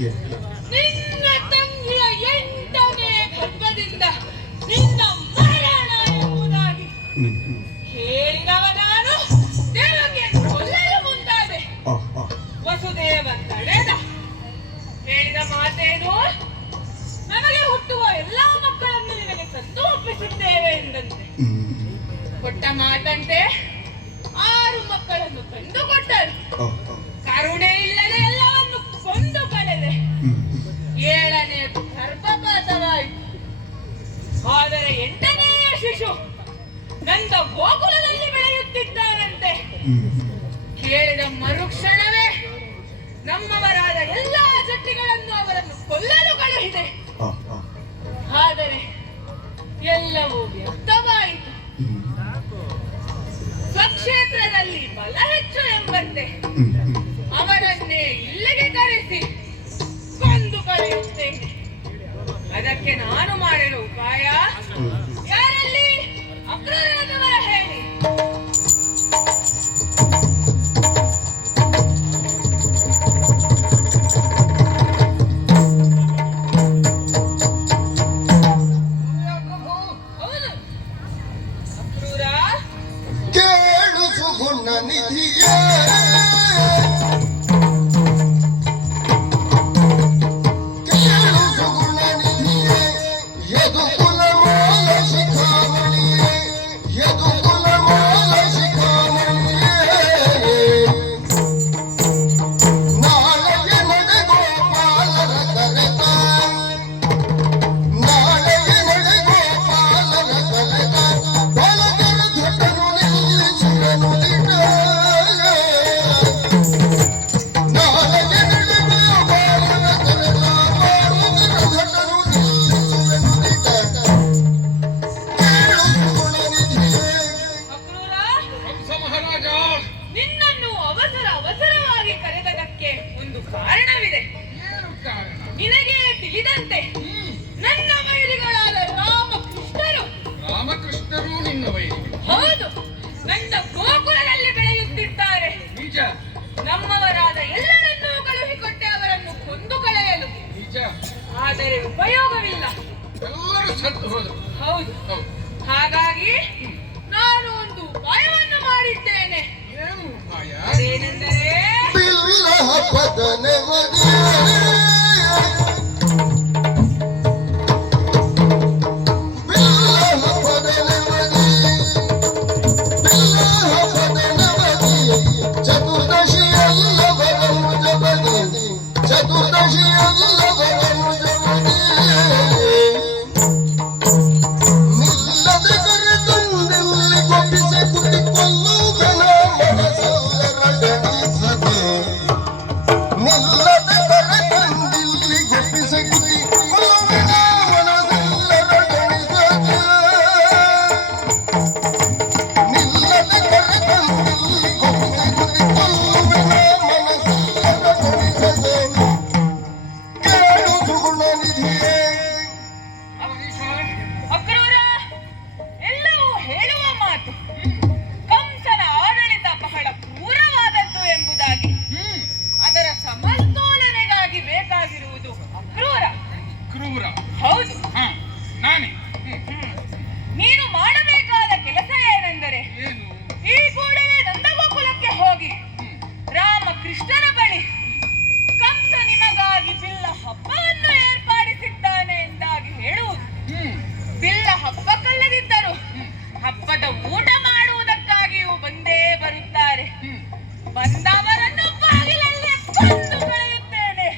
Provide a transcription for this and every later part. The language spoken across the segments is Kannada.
ನಿನ್ನ ತಂಗಿಯ 8ನೇ ಗರ್ಭದಿಂದ ನಿನ್ನ ಮರಣ ಎಂಬುದಾಗಿ ಹೇಳಿದವ ನಾನು ದೇವಕಿಯನ್ನು ಕೊಲ್ಲಲು ಮುಂದಾದೆ. ವಸುದೇವ ತಡೆದ. ಹೇಳಿದ ಮಾತೇನು? ನಮಗೆ ಹುಟ್ಟುವ ಎಲ್ಲಾ ಮಕ್ಕಳನ್ನು ನಿನಗೆ ತಂದು ಒಪ್ಪಿಸುತ್ತೇವೆ ಎಂದಂತೆ. ಕೊಟ್ಟ ಮಾತಂತೆ 6 ಮಕ್ಕಳನ್ನು ತಂದು ಕೊಟ್ಟರು. ಕರುಣೆ ಇಲ್ಲದೆ ಎಲ್ಲವನ್ನು ಕೊಂದು ಕಳೆದೆ. 7ನೇ ಗರ್ಭಪಾತವಾಯಿತು. ಆದರೆ 8ನೆಯ ಶಿಶು ನಂದ ಗೋಕುಲದಲ್ಲಿ ಬೆಳೆಯುತ್ತಿದ್ದಾನಂತೆ. ಕೇಳಿದ ಮರುಕ್ಷಣವೇ ನಮ್ಮವರಾದ ಎಲ್ಲಾ ಜಟ್ಟಿಗಳನ್ನು ಅವರನ್ನು ಕೊಲ್ಲಲು ಕಳುಹಿದೆ. ಆದರೆ ಎಲ್ಲವೂ ವ್ಯರ್ಥವಾಯಿತು. ಸ್ವಕ್ಷೇತ್ರದಲ್ಲಿ ಬಲ ಹೆಚ್ಚು ಎಂಬಂತೆ ಅವರನ್ನೇ ಇಲ್ಲಿಗೆ ಕರೆಸಿ ಕೊಂದು ಕಳೆಯುತ್ತೇನೆ. ಅದಕ್ಕೆ ನಾನು ಮಾಡಿದ ಉಪಾಯ ಯಾರಲ್ಲಿ? ಅಕ್ರೂರನವರ ಹೇಳಿ. ನಿನಗೆ ತಿಳಿದಂತೆ ನನ್ನ ವೈರಿಗಳಾದ ರಾಮಕೃಷ್ಣರು ನಿನ್ನ ವೈರಿಗಳು. ಹೌದು, ನನ್ನ ಗೋಕುಲದಲ್ಲಿ ಬೆಳೆಯುತ್ತಿದ್ದಾರೆ. ನಿಜ. ನಮ್ಮವರಾದ ಎಲ್ಲರನ್ನೂ ಕಳುಹಿಕೊಟ್ಟೆ ಅವರನ್ನು ಕೊಂದು ಕಳೆಯಲು. ನಿಜ. ಆದರೆ ಉಪಯೋಗವಿಲ್ಲ, ಎಲ್ಲರೂ ಸತ್ತು ಹೋದರು. ಹೌದು. ಹಾಗಾಗಿ ನಾನು ಒಂದು ಉಪಾಯವನ್ನು ಮಾಡಿದ್ದೇನೆ. ಏನು ಉಪಾಯ? ಅದೇನೆಂದರೆ ನೀನು ಮಾಡಬೇಕಾದ ಕೆಲಸ ಏನೆಂದರೆ ಈ ಕೂಡಲೇ ನಂದಗೋಕುಲಕ್ಕೆ ಹೋಗಿ ರಾಮಕೃಷ್ಣನ ಬಳಿ ಕಂಸ ನಿಮಗಾಗಿ ಬಿಲ್ಲ ಹಬ್ಬವನ್ನು ಏರ್ಪಡಿಸಿದ್ದಾನೆ ಎಂದಾಗಿ ಹೇಳುವುದು. ಬಿಲ್ಲ ಹಬ್ಬಕ್ಕಲ್ಲದಿದ್ದರು ಹಬ್ಬದ ಊಟ ಮಾಡುವುದಕ್ಕಾಗಿಯೂ ಬಂದೇ ಬರುತ್ತಾರೆ. ಬಂದವರನ್ನು ಬಾಗಿಲಲ್ಲೇ ಕೊಂದು ಕಳೆಯುತ್ತೇನೆ.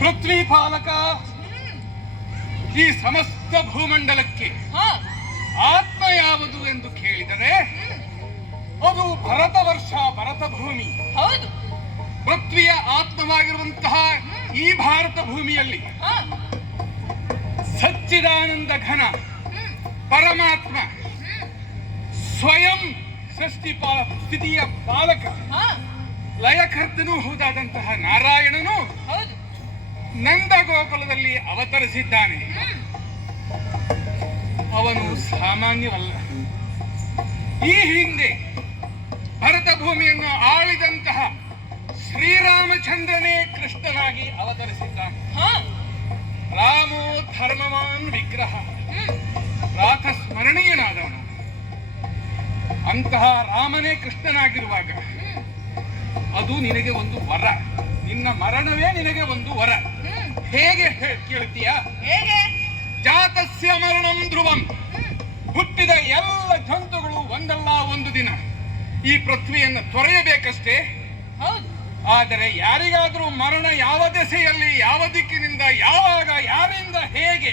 ಪೃಥ್ವಿ ಪಾಲಕ, ಈ ಸಮಸ್ತ ಭೂಮಂಡಲಕ್ಕೆ ಆತ್ಮ ಯಾವುದು ಎಂದು ಕೇಳಿದರೆ ಅದು ಭರತ ವರ್ಷ, ಭರತ ಭೂಮಿ. ಹೌದು. ಪೃಥ್ವಿಯ ಆತ್ಮವಾಗಿರುವಂತಹ ಈ ಭಾರತ ಭೂಮಿಯಲ್ಲಿ ಸಚ್ಚಿದಾನಂದ ಘನ ಪರಮಾತ್ಮ ಸ್ವಯಂ ಸೃಷ್ಟಿ ಸ್ಥಿತಿಯ ಪಾಲಕ ಲಯಕರ್ತನೂ ಹೌದಾದಂತಹ ನಾರಾಯಣನು ನಂದ ಗೋಕುಲದಲ್ಲಿ ಅವತರಿಸಿದ್ದಾನೆ. ಅವನು ಸಾಮಾನ್ಯವಲ್ಲ. ಈ ಹಿಂದೆ ಭರತ ಭೂಮಿಯನ್ನು ಆಳಿದಂತಹ ಶ್ರೀರಾಮಚಂದ್ರನೇ ಕೃಷ್ಣನಾಗಿ ಅವತರಿಸಿದ್ದಾನೆ. ರಾಮೋ ಧರ್ಮವಾನ್ ವಿಗ್ರಹ, ರಾಥ ಸ್ಮರಣೀಯನಾದವನು. ಅಂತಹ ರಾಮನೇ ಕೃಷ್ಣನಾಗಿರುವಾಗ ಅದು ನಿನಗೆ ಒಂದು ವರ. ನಿನ್ನ ಮರಣವೇ ನಿನಗೆ ಒಂದು ವರ. ಹೇಗೆ ಕೇಳ್ತೀಯ? ಹೇಗೆ? ಜಾತಸ್ಯ ಮರಣಂ ಧ್ರುವಂ. ಹುಟ್ಟಿದ ಎಲ್ಲ ಜಂತುಗಳು ಒಂದಲ್ಲ ಒಂದು ದಿನ ಈ ಪೃಥ್ವಿಯನ್ನು ತೊರೆಯಬೇಕಷ್ಟೇ. ಆದರೆ ಯಾರಿಗಾದರೂ ಮರಣ ಯಾವ ದೆಸೆಯಲ್ಲಿ, ಯಾವ ದಿಕ್ಕಿನಿಂದ, ಯಾವಾಗ, ಯಾರಿಂದ, ಹೇಗೆ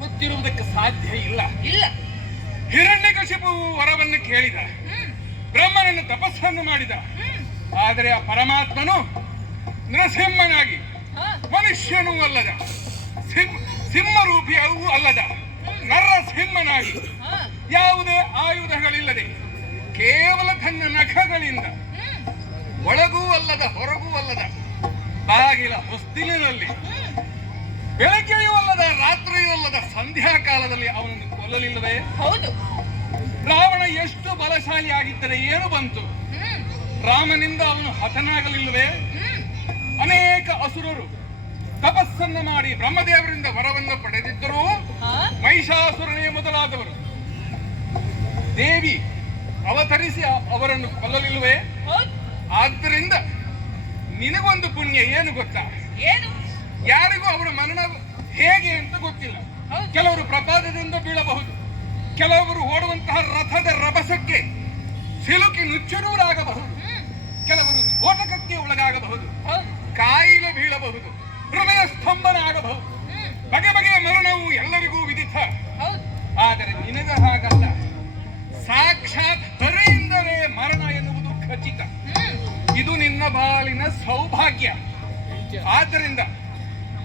ಗೊತ್ತಿರುವುದಕ್ಕೆ ಸಾಧ್ಯ ಇಲ್ಲ. ಹಿರಣ್ಯಕಶಿಪುವು ವರವನ್ನು ಕೇಳಿದ, ಬ್ರಹ್ಮನನ್ನು ತಪಸ್ಸನ್ನು ಮಾಡಿದ. ಆದರೆ ಆ ಪರಮಾತ್ಮನು ನರಸಿಂಹನಾಗಿ, ಮನುಷ್ಯನೂ ಅಲ್ಲದ, ಸಿಂಹರೂಪಿಯೂ ಅಲ್ಲದ ನರಸಿಂಹನಾಗಿ, ಯಾವುದೇ ಆಯುಧಗಳಿಲ್ಲದೆ ಕೇವಲ ತನ್ನ ನಖಗಳಿಂದ ಒಳಗೂ ಅಲ್ಲದ ಹೊರಗೂ ಅಲ್ಲದ ಬಾಗಿಲ ಹೊಸ್ತಿಲಿನಲ್ಲಿ ಬೆಳಗ್ಗೆಯೂ ಅಲ್ಲದ ರಾತ್ರಿಯೂ ಅಲ್ಲದ ಸಂಧ್ಯಾ ಕಾಲದಲ್ಲಿ ಅವನನ್ನು ಕೊಲ್ಲಲಿಲ್ಲವೇ? ಹೌದು. ರಾವಣ ಎಷ್ಟು ಬಲಶಾಲಿ ಆಗಿದ್ದರೆ ಏನು ಬಂತು? ರಾಮನಿಂದ ಅವನು ಹತನಾಗಲಿಲ್ಲವೇ? ಅನೇಕ ಅಸುರರು ತಪಸ್ಸನ್ನು ಮಾಡಿ ಬ್ರಹ್ಮದೇವರಿಂದ ವರವನ್ನು ಪಡೆದಿದ್ದರೂ ಮಹಿಷಾಸುರನೇ ಮೊದಲಾದವರು ದೇವಿ ಅವತರಿಸಿ ಅವರನ್ನು ಕೊಲ್ಲಲಿಲ್ಲವೇ? ಆದ್ದರಿಂದ ನಿನಗೊಂದು ಪುಣ್ಯ ಏನು ಗೊತ್ತಾ? ಏನು? ಯಾರಿಗೂ ಅವರ ಮರಣ ಹೇಗೆ ಅಂತ ಗೊತ್ತಿಲ್ಲ. ಕೆಲವರು ಪ್ರಪಾದದಿಂದ ಬೀಳಬಹುದು, ಕೆಲವರು ಓಡುವಂತಹ ರಥದ ರಭಸಕ್ಕೆ ಸಿಲುಕಿ ನುಚ್ಚುನೂರಾಗಬಹುದು, ಕೆಲವರು ಸ್ಫೋಟಕಕ್ಕೆ ಒಳಗಾಗಬಹುದು, ಕಾಯಿಲೆ ಬೀಳಬಹುದು, ಹೃದಯ ಸ್ತಂಭನ ಆಗಬಹುದು. ಬಗೆ ಬಗೆಯ ಮರಣವು ಎಲ್ಲರಿಗೂ ವಿಧಿತ. ಆದರೆ ನಿನಗ ಹಾಗಲ್ಲ. ಸಾಕ್ಷಾತ್ ಹರೆಯಿಂದಲೇ ಮರಣ ಎನ್ನುವುದು ಖಚಿತ. ಇದು ನಿನ್ನ ಬಾಳಿನ ಸೌಭಾಗ್ಯ. ಆದ್ದರಿಂದ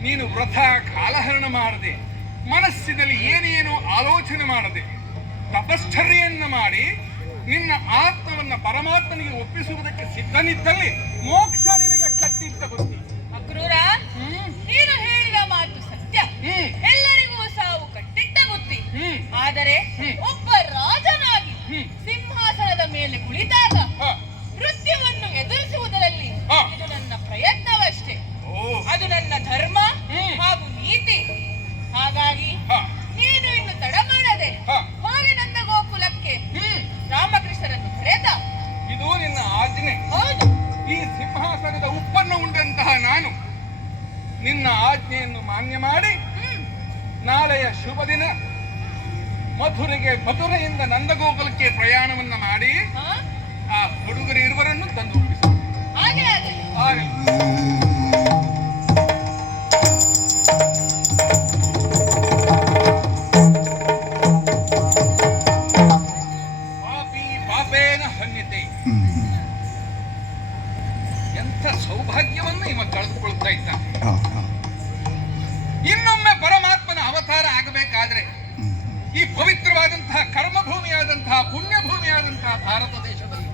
ನೀನು ವೃಥ ಕಾಲಹರಣ ಮಾಡದೆ, ಮನಸ್ಸಿನಲ್ಲಿ ಏನೇನೋ ಆಲೋಚನೆ ಮಾಡದೆ, ತಪಶ್ಚರ್ಯೆಯನ್ನ ಮಾಡಿ ನಿನ್ನ ಆತ್ಮವನ್ನ ಪರಮಾತ್ಮನಿಗೆ ಒಪ್ಪಿಸುವುದಕ್ಕೆ ಸಿದ್ಧನಿದ್ದಲ್ಲಿ ಮೋಕ್ಷ ನಿನಗೆ ಕಟ್ಟಿದ್ದ ಬುದ್ಧಿ. ಅಕ್ರೂರ, ನೀನು ಹೇಳಿದ ಮಾತು ಸತ್ಯ. ಎಲ್ಲರಿಗೂ ಸಾವು ಕಟ್ಟಿಟ್ಟ ಬುದ್ಧಿ. ಆದರೆ ಒಬ್ಬ ರಾಜನಾಗಿ ಸಿಂಹಾಸನದ ಮೇಲೆ ಕುಳಿತಾಗ ಮೃತ್ಯುವನ್ನು ಎದುರಿಸುವುದರಲ್ಲಿ ಇದು ನನ್ನ ಪ್ರಯತ್ನವಷ್ಟೇ. ಅದು ನನ್ನ ಧರ್ಮ ಹಾಗೂ ನೀತಿ. ಹಾಗಾಗಿ ನೀನು ಇನ್ನು ತಡ ಮಾಡದೆ ಹೋಗಿ ನಂದ ಗೋಕುಲಕ್ಕೆ ರಾಮಕೃಷ್ಣರನ್ನು ಕರೆದ. ಇದು ನಿನ್ನ ಆಜ್ಞೆ. ಹೌದು. ಈ ಸಿಂಹಾಸನದ ಉಪ್ಪನ್ನು ಉಂಡಂತಹ ನಾನು ನಿನ್ನ ಆಜ್ಞೆಯನ್ನು ಮಾನ್ಯ ಮಾಡಿ ನಾಳೆಯ ಶುಭ ದಿನ ಮಥುರೆಯಿಂದ ನಂದಗೋಕುಲಕ್ಕೆ ಪ್ರಯಾಣವನ್ನ ಮಾಡಿ ಆ ಹುಡುಗರು ಇರುವರನ್ನು ತಂದು ಒಪ್ಪಿಸ. ಹಾಗೆ ಪಾಪಿ ಪಾಪೇನ ಹನ್ಯತೆ. ಎಂಥ ಸೌಭಾಗ್ಯವನ್ನು ಇವ ಕಳೆದುಕೊಳ್ತಾ ಇದ್ದಾನೆ. ಇನ್ನೊಮ್ಮೆ ಪರಮಾತ್ಮನ ಅವತಾರ ಆಗಬೇಕಾದ್ರೆ ಈ ಪವಿತ್ರವಾದಂತಹ ಕರ್ಮಭೂಮಿಯಾದಂತಹ ಪುಣ್ಯಭೂಮಿಯಾದಂತಹ ಭಾರತ ದೇಶದಲ್ಲಿ,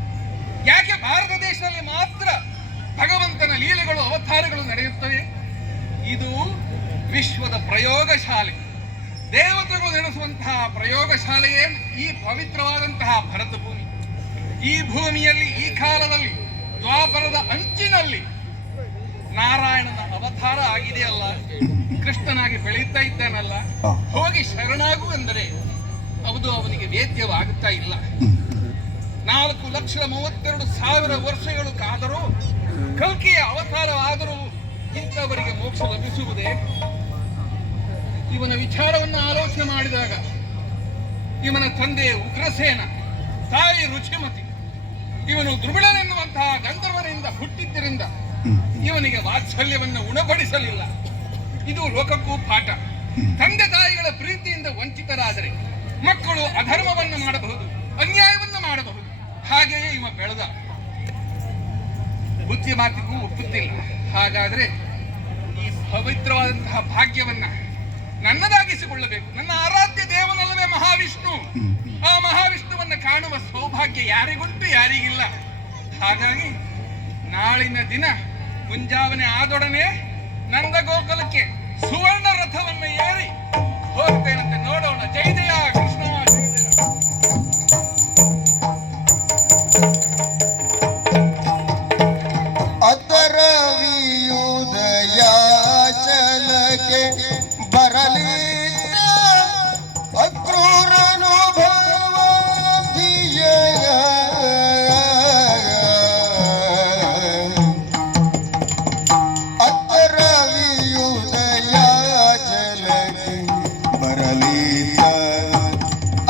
ಯಾಕೆ ಭಾರತ ದೇಶದಲ್ಲಿ ಮಾತ್ರ ಭಗವಂತನ ಲೀಲೆಗಳು ಅವತಾರಗಳು ನಡೆಯುತ್ತವೆ? ಇದು ವಿಶ್ವದ ಪ್ರಯೋಗಶಾಲೆ. ದೇವತೆಗಳು ನಡೆಸುವಂತಹ ಪ್ರಯೋಗಶಾಲೆಯೇ ಈ ಪವಿತ್ರವಾದಂತಹ ಭರತ ಭೂಮಿ. ಈ ಭೂಮಿಯಲ್ಲಿ ಈ ಕಾಲದಲ್ಲಿ ದ್ವಾಪರದ ಅಂಚಿನಲ್ಲಿ ನಾರಾಯಣನ ಅವತಾರ ಆಗಿದೆಯಲ್ಲ, ಕೃಷ್ಣನಾಗಿ ಬೆಳೀತಾ ಇದ್ದಾನಲ್ಲ, ಹೋಗಿ ಶರಣಾಗು ಎಂದರೆ ಅದು ಅವನಿಗೆ ವೇದ್ಯವಾಗುತ್ತಾ ಇಲ್ಲ. 4,32,000 ವರ್ಷಗಳು ಕಾದರೂ, ಕಲ್ಕಿಯ ಅವತಾರವಾದರೂ ಇಂಥವರಿಗೆ ಮೋಕ್ಷ ಲಭಿಸುವುದೇ? ಇವನ ವಿಚಾರವನ್ನು ಆಲೋಚನೆ ಮಾಡಿದಾಗ ಇವನ ತಂದೆ ಉಗ್ರಸೇನ, ತಾಯಿ ರುಚಿಮತಿ, ಇವನು ದ್ರುಬಿಳನೆನ್ನುವಂತಹ ಗಂಧರ್ವರಿಂದ ಹುಟ್ಟಿದ್ದರಿಂದ ಇವನಿಗೆ ವಾತ್ಸಲ್ಯವನ್ನು ಉಣಬಡಿಸಲಿಲ್ಲ. ಇದು ಲೋಕಕ್ಕೂ ಪಾಠ. ತಂದೆ ತಾಯಿಗಳ ಪ್ರೀತಿಯಿಂದ ವಂಚಿತರಾದರೆ ಮಕ್ಕಳು ಅಧರ್ಮವನ್ನು ಮಾಡಬಹುದು, ಅನ್ಯಾಯವನ್ನು ಮಾಡಬಹುದು. ಹಾಗೆಯೇ ಇವ ಬೆಳೆದ. ಬುದ್ಧಿ ಮಾತಿಗೂ ಒಪ್ಪುತ್ತಿಲ್ಲ. ಹಾಗಾದ್ರೆ ಈ ಪವಿತ್ರವಾದಂತಹ ಭಾಗ್ಯವನ್ನ ನನ್ನದಾಗಿಸಿಕೊಳ್ಳಬೇಕು. ನನ್ನ ಆರಾಧ್ಯ ದೇವನಲ್ಲವೇ ಮಹಾವಿಷ್ಣು. ಆ ಮಹಾವಿಷ್ಣುವನ್ನ ಕಾಣುವ ಸೌಭಾಗ್ಯ ಯಾರಿಗುಂಟು, ಯಾರಿಗಿಲ್ಲ. ಹಾಗಾಗಿ ನಾಳಿನ ದಿನ ಮುಂಜಾವನೆ ಆದೊಡನೆ ನಂದ ಗೋಕುಲಕ್ಕೆ ಸುವರ್ಣ ರಥವನ್ನು ಏರಿ ಹೋಗ್ತೇನಂತೆ. ನೋಡೋಣ. ಜಯ ಜಯ ಕೃಷ್ಣ, ಜಯ ಜಯ. ಅದರವಿಯುದಯಾಚಲಕ್ಕೆ ಬರಲಿ ಅಕ್ರೂರನುಭವಧಿಯ ಅದರವಿಯುದಯಾಚಲಕ್ಕೆ ಬರಲಿ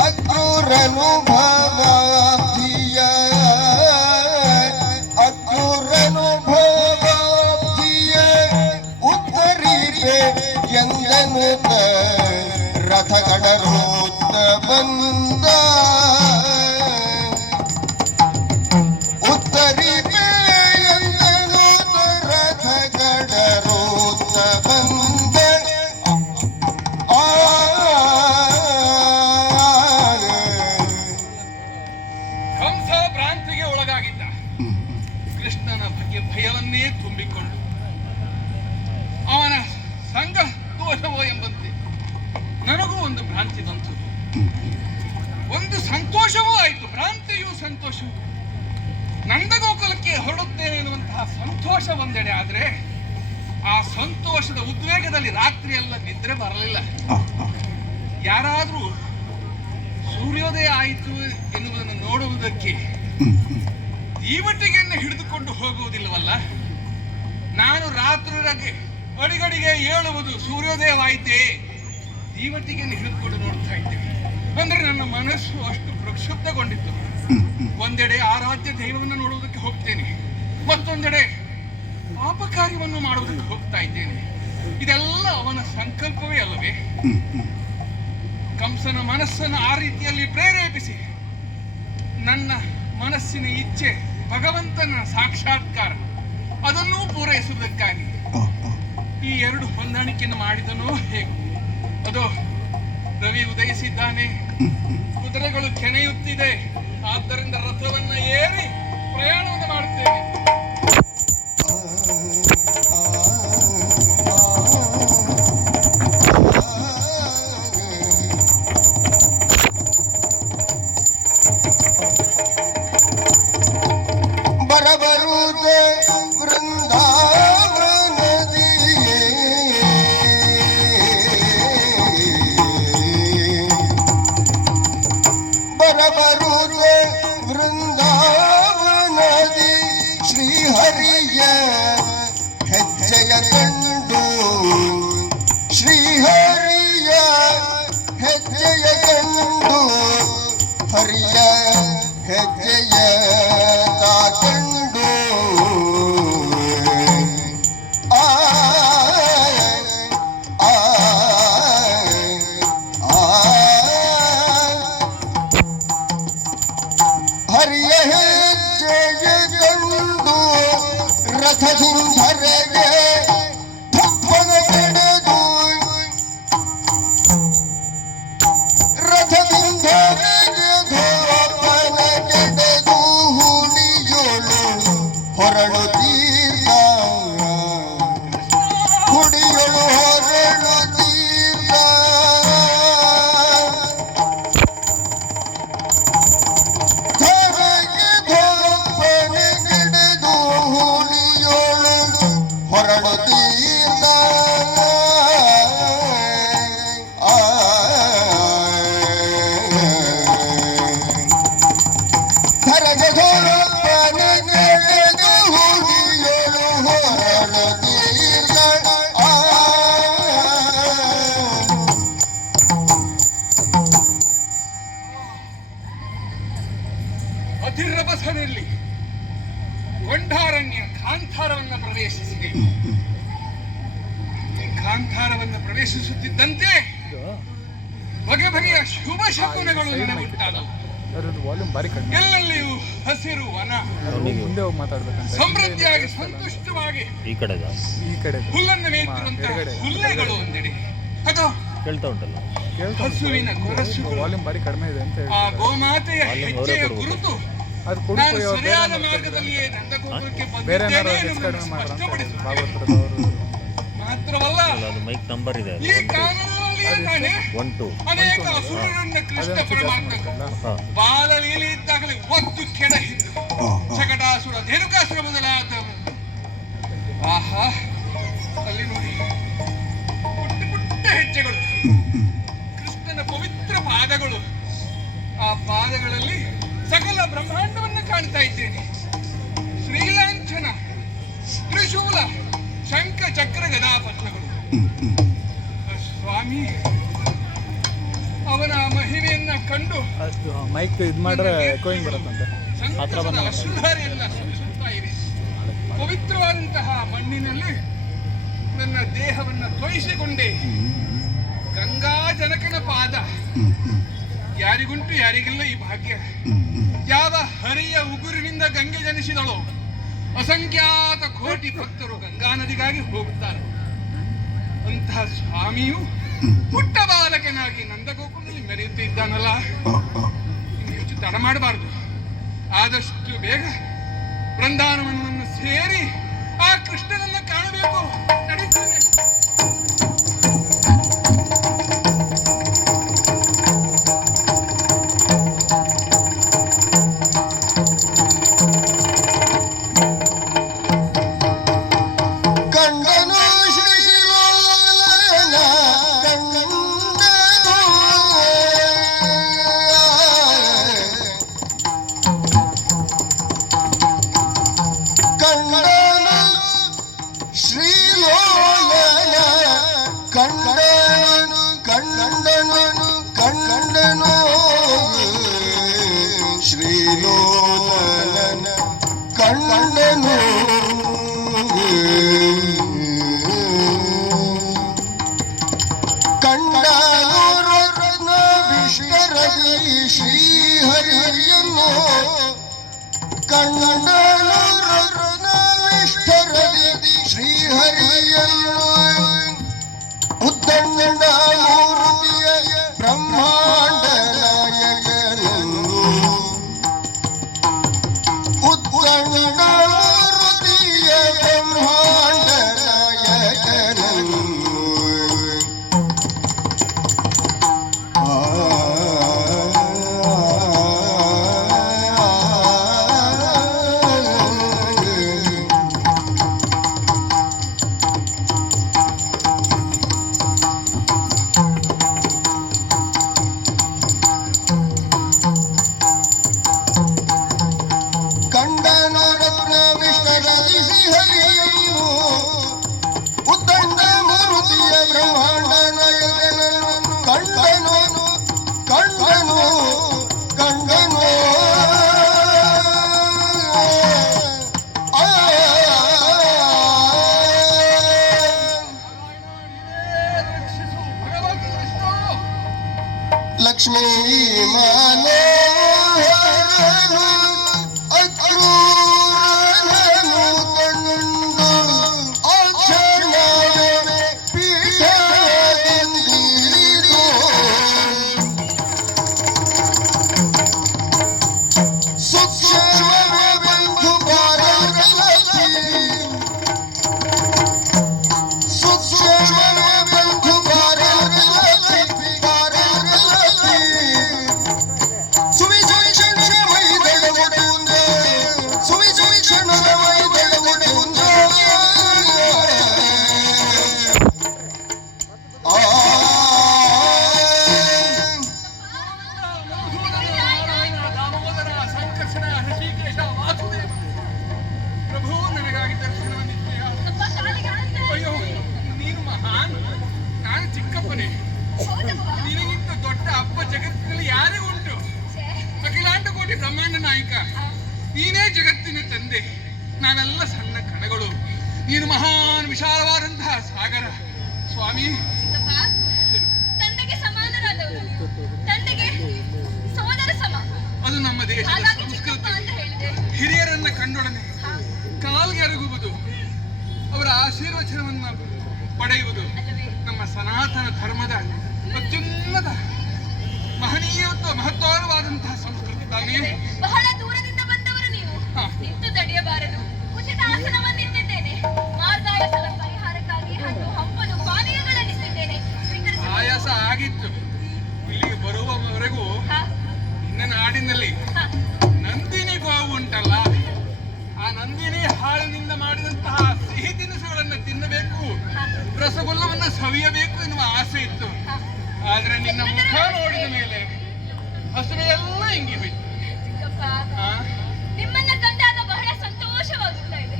ಅಕ್ರೂರನುಭವಧಿಯ ಅಕ್ರೂರನುಭವಧಿಯ ಉತ್ತರೀಪೆ ಎಂದನುತ ರಥಗಡರೋತ್ತ ಬಂದ ಉತ್ತರೀಪೆ ಎಂದನುತ ರಥಗಡರೋತ್ತ ಬಂದ ಕಂಸ ಭ್ರಾಂತಿಗೆ ಒಳಗಾಗಿದ್ದ. ಕೃಷ್ಣನ ಬಗ್ಗೆ ಭಯವನ್ನೇ ತುಂಬಿಕೊಂಡು ಅವನ ಸಂಘ ದೋಷವೋ ಎಂಬಂತೆ ನನಗೂ ಒಂದು ಭ್ರಾಂತಿ ಬಂತು. ಒಂದು ಸಂತೋಷವೂ ಆಯಿತು. ಭ್ರಾಂತಿಯೂ ಸಂತೋಷವೂ. ನಂದಗೋಕುಲಕ್ಕೆ ಹೊರಡುತ್ತೇನೆ ಎನ್ನುವಂತಹ ಸಂತೋಷ ಒಂದೆಡೆ, ಆದರೆ ಆ ಸಂತೋಷದ ಉದ್ವೇಗದಲ್ಲಿ ರಾತ್ರಿಯೆಲ್ಲ ನಿದ್ರೆ ಬರಲಿಲ್ಲ. ಯಾರಾದ್ರೂ ಸೂರ್ಯೋದಯ ಆಯಿತು ಎನ್ನುವುದನ್ನು ನೋಡುವುದಕ್ಕೆ ದೀವಟಿಗೆಯನ್ನು ಹಿಡಿದುಕೊಂಡು ಹೋಗುವುದಿಲ್ಲವಲ್ಲ. ನಾನು ರಾತ್ರಿ ಅಡಿಗಡಿಗೆ ಏಳುವುದು ಸೂರ್ಯೋದಯವಾಯಿತೇ, ದೀವಟಿಗೆಯನ್ನು ಹಿಡಿದುಕೊಂಡು ನೋಡ್ತಾ ಇದ್ದೇನೆ. ಅಂದ್ರೆ ನನ್ನ ಮನಸ್ಸು ಅಷ್ಟು ಪ್ರಕ್ಷುಬ್ಧಗೊಂಡಿತ್ತು. ಒಂದೆಡೆ ಆರಾಧ್ಯ ದೈವವನ್ನು ನೋಡುವುದಕ್ಕೆ ಹೋಗ್ತೇನೆ, ಮತ್ತೊಂದೆಡೆ ಪಾಪಕಾರ್ಯವನ್ನು ಮಾಡುವುದಕ್ಕೆ ಹೋಗ್ತಾ ಇದ್ದೇನೆ. ಇದೆಲ್ಲ ಅವನ ಸಂಕಲ್ಪವೇ ಅಲ್ಲವೇ? ಕಂಸನ ಮನಸ್ಸನ್ನು ಆ ರೀತಿಯಲ್ಲಿ ಪ್ರೇರೇಪಿಸಿ ನನ್ನ ಮನಸ್ಸಿನ ಇಚ್ಛೆ, ಭಗವಂತನ ಸಾಕ್ಷಾತ್ಕಾರ, ಅದನ್ನೂ ಪೂರೈಸುವುದಕ್ಕಾಗಿ ಈ ಎರಡು ಹೊಂದಾಣಿಕೆಯನ್ನು ಮಾಡಿದನೋ ಹೇಗೆ? ಅದು ರವಿ ಉದಯಿಸಿದ್ದಾನೆ, ಕುದುರೆಗಳು ಕೆನೆಯುತ್ತಿದೆ. ಆದ್ದರಿಂದ ರಥವನ್ನ ಏರಿ ಪ್ರಯಾಣವನ್ನು ಮಾಡುತ್ತೇನೆ. ಬರಬರುವುದೇ ವೃಂದಾವನದಿಯೇ ಬರಬರುವುದೇ ವೃಂದಾವನದಿ ಶ್ರೀ ಪ್ರವೇಶಿಸಿದೆ. ಕಾಂತಾರವನ್ನು ಪ್ರವೇಶಿಸುತ್ತಿದ್ದಂತೆ ಬಗೆ ಬಗೆಯ ಶುಭ ಶಕುನಗಳು ನೆನಗುಂಟಾದವು. ಎಲ್ಲೆಲ್ಲಿಯೂ ಹಸಿರು ವನ, ಸಮೃದ್ಧಿಯಾಗಿ ಸಂತುಷ್ಟವಾಗಿ ಹುಲ್ಲನ್ನು ಮೇಯ್ತಿರುವಂತಹ ಹುಲ್ಲೆಗಳು ಒಂದೆಡೆ, ಅದು ಹಸುವಿನ ಗೊರಸುಗಳು, ಆ ಗೋಮಾತೆಯ ಹೆಜ್ಜೆಯ ಗುರುತು ನಾನು ಸರಿಯಾದ ಮಾರ್ಗದಲ್ಲಿಯೇ ನಂದಗೋಪುರಕ್ಕೆ ಬಂದಿದ್ದೇನೆ ಎನ್ನುವುದನ್ನು ಸ್ಪಷ್ಟಪಡಿಸುತ್ತದೆ. ಮಾತ್ರವಲ್ಲ, ಈ ಕಾನೂನಿನಲ್ಲಿಯೇ ತಾನೇ ಅನೇಕ ಅಸುರರನ್ನ ಕೃಷ್ಣ ಪರಮಾತ್ಮ ಬಾಲಲೀಲೆ ಇದ್ದಾಗಲೇ ಒತ್ತು ಕೆಡಹಿದ್ದು, ಶಕಟಾಸುರ, ಧೇನುಕಾಸುರ ಮೊದಲಾದ. ಆಹಾ, ಅಲ್ಲಿ ನೋಡಿ, ಪುಟ್ಟ ಪುಟ್ಟ ಹೆಜ್ಜೆಗಳು, ಕೃಷ್ಣನ ಪವಿತ್ರ ಪಾದಗಳು. ಆ ಪಾದಗಳಲ್ಲಿ ಸಕಲ ಬ್ರಹ್ಮಾಂಡವನ್ನು ಕಾಣ್ತಾ ಇದ್ದೇನೆ. ಶ್ರೀಲಾಂಛನ, ತ್ರಿಶೂಲ, ಶಂಖ, ಚಕ್ರ, ಗದಾಪದ್ಮಗಳು. ಸ್ವಾಮಿ ಅವನ ಮಹಿಮೆಯನ್ನ ಕಂಡು ಮೈಕ್ ಇದು ಮಾಡ್ರೆ ಎಕೋಯಿಂಗ್ ಬರುತ್ತಂತೆ. ಸಂತಸದ ಅಶ್ರುಧಾರೆಯೆಲ್ಲ ಸುರಿಸುತ್ತಾ ಇದೆ. ಪವಿತ್ರವಾದಂತಹ ಮಣ್ಣಿನಲ್ಲಿ ನನ್ನ ದೇಹವನ್ನು ತೊಯಿಸಿಕೊಂಡೆ. ಗಂಗಾ ಜನಕನ ಪಾದ ಯಾರಿಗುಂಟು, ಯಾರಿಗಿಲ್ಲ ಈ ಭಾಗ್ಯ. ಯಾವ ಹರಿಯ ಉಗುರಿನಿಂದ ಗಂಗೆ ಜನಿಸಿದಳೋ ಅಸಂಖ್ಯಾತ ಕೋಟಿ ಭಕ್ತರು ಗಂಗಾ ನದಿಗಾಗಿ ಹೋಗುತ್ತಾರೆ. ಅಂತಹ ಸ್ವಾಮಿಯು ಪುಟ್ಟ ಬಾಲಕನಾಗಿ ನಂದಗೋಕುಲದಲ್ಲಿ ಮೆರೆಯುತ್ತಿದ್ದಾನಲ್ಲ, ಹೆಚ್ಚು ತಡ ಮಾಡಬಾರದು. ಆದಷ್ಟು ಬೇಗ ಬೃಂದಾವನವನ್ನು ಸೇರಿ ಆ ಕೃಷ್ಣನನ್ನ ಕಾಣಬೇಕು. ನಡೀತೇನೆ. ಲಕ್ಷ್ಮೀ ಮಾನೋ ನಿನಗಿಂತ ದೊಡ್ಡ ಹಬ್ಬ ಜಗತ್ತಿನಲ್ಲಿ ಯಾರೇ ಉಂಟು? ಅಖಿಲಾಂಡ ಕೋಟಿ ಬ್ರಹ್ಮಾಂಡ ನಾಯಕ ನೀನೇ ಜಗತ್ತಿನ ತಂದೆ, ನಾವೆಲ್ಲ ಸಣ್ಣ ಕಣಗಳು. ನೀನು ಮಹಾನ್ ವಿಶಾಲವಾದಂತಹ ಸಾಗರ ಸ್ವಾಮಿ. ಚಿಕ್ಕಪ್ಪ, ತಂದೆಗೆ ಸಮಾನರಾದವರು, ತಂದೆಗೆ ಸೋದರ ಸಮ. ಅದು ನಮ್ಮ ದೇಶದ ಹಾಗಾಗಿ ಚಿಕ್ಕಪ್ಪ ಸಂಸ್ಕೃತಿ. ಅಂತ ಹೇಳಿದೆ. ಹಿರಿಯರನ್ನ ಕಂಡೊಡನೆ ಕಾಲ್ಗೆ ಎರಗುವುದು, ಅವರ ಆಶೀರ್ವಚನವನ್ನ ಪಡೆಯುವುದು ಅಲ್ಲವೇ? ನಮ್ಮ ಸನಾತನ ಧರ್ಮದ ಅತ್ಯುನ್ನತ ಮಹತ್ವವಾದಂತಹ ಸಂಸ್ಕೃತಿ ತಾನೇ. ಬಹಳ ದೂರದಿಂದ ಬಂದವರು ನೀವು. ಹಾ. ನಿಂತು ತಡೆಯಬಾರದು. ಉಚಿತ ಆಸನವನ್ನಿಟ್ಟಿದ್ದೇನೆ. ಮಾರ್ಗಾಲಸದ ಪರಿಹಾರಕ್ಕಾಗಿ ಹಣ್ಣು ಹಂಪಲು ಪಾನೀಯಗಳನ್ನಿಟ್ಟಿದ್ದೇನೆ. ಸ್ವೀಕರಿಸಿ. ಆಯಾಸ ಆಗಿತ್ತು. ಇಲ್ಲಿಗೆ ಬರುವವರೆಗೂ ಹಾ, ನಿನ್ನ ನಾಡಿನಲ್ಲಿ ಹಾ. ನಂದಿನಿ ಗೋವು ಉಂಟಲ್ಲ, ಆ ನಂದಿನಿ ಹಾಳಿನಿಂದ ಮಾಡಿದಂತಹ ಸಿಹಿ ತಿನಿಸುಗಳನ್ನು ತಿನ್ನಬೇಕು, ರಸಗುಲ್ಲವನ್ನ ಸವಿಯಬೇಕು ಎನ್ನುವ ಆಸೆ ಇತ್ತು. ಆದ್ರೆ ನಿನ್ನ ಮುಖ ನೋಡಿದ ಮೇಲೆ ಹಸಿವೆಲ್ಲ ಹಿಂಗಿ ಹೋಯ್ತು. ಚಿಕ್ಕಪ್ಪ, ಆ? ನಿಮ್ಮನ್ನ ಕಂಡಾಗ ಬಹಳ ಸಂತೋಷವಾಗುತ್ತಾ ಇದೆ.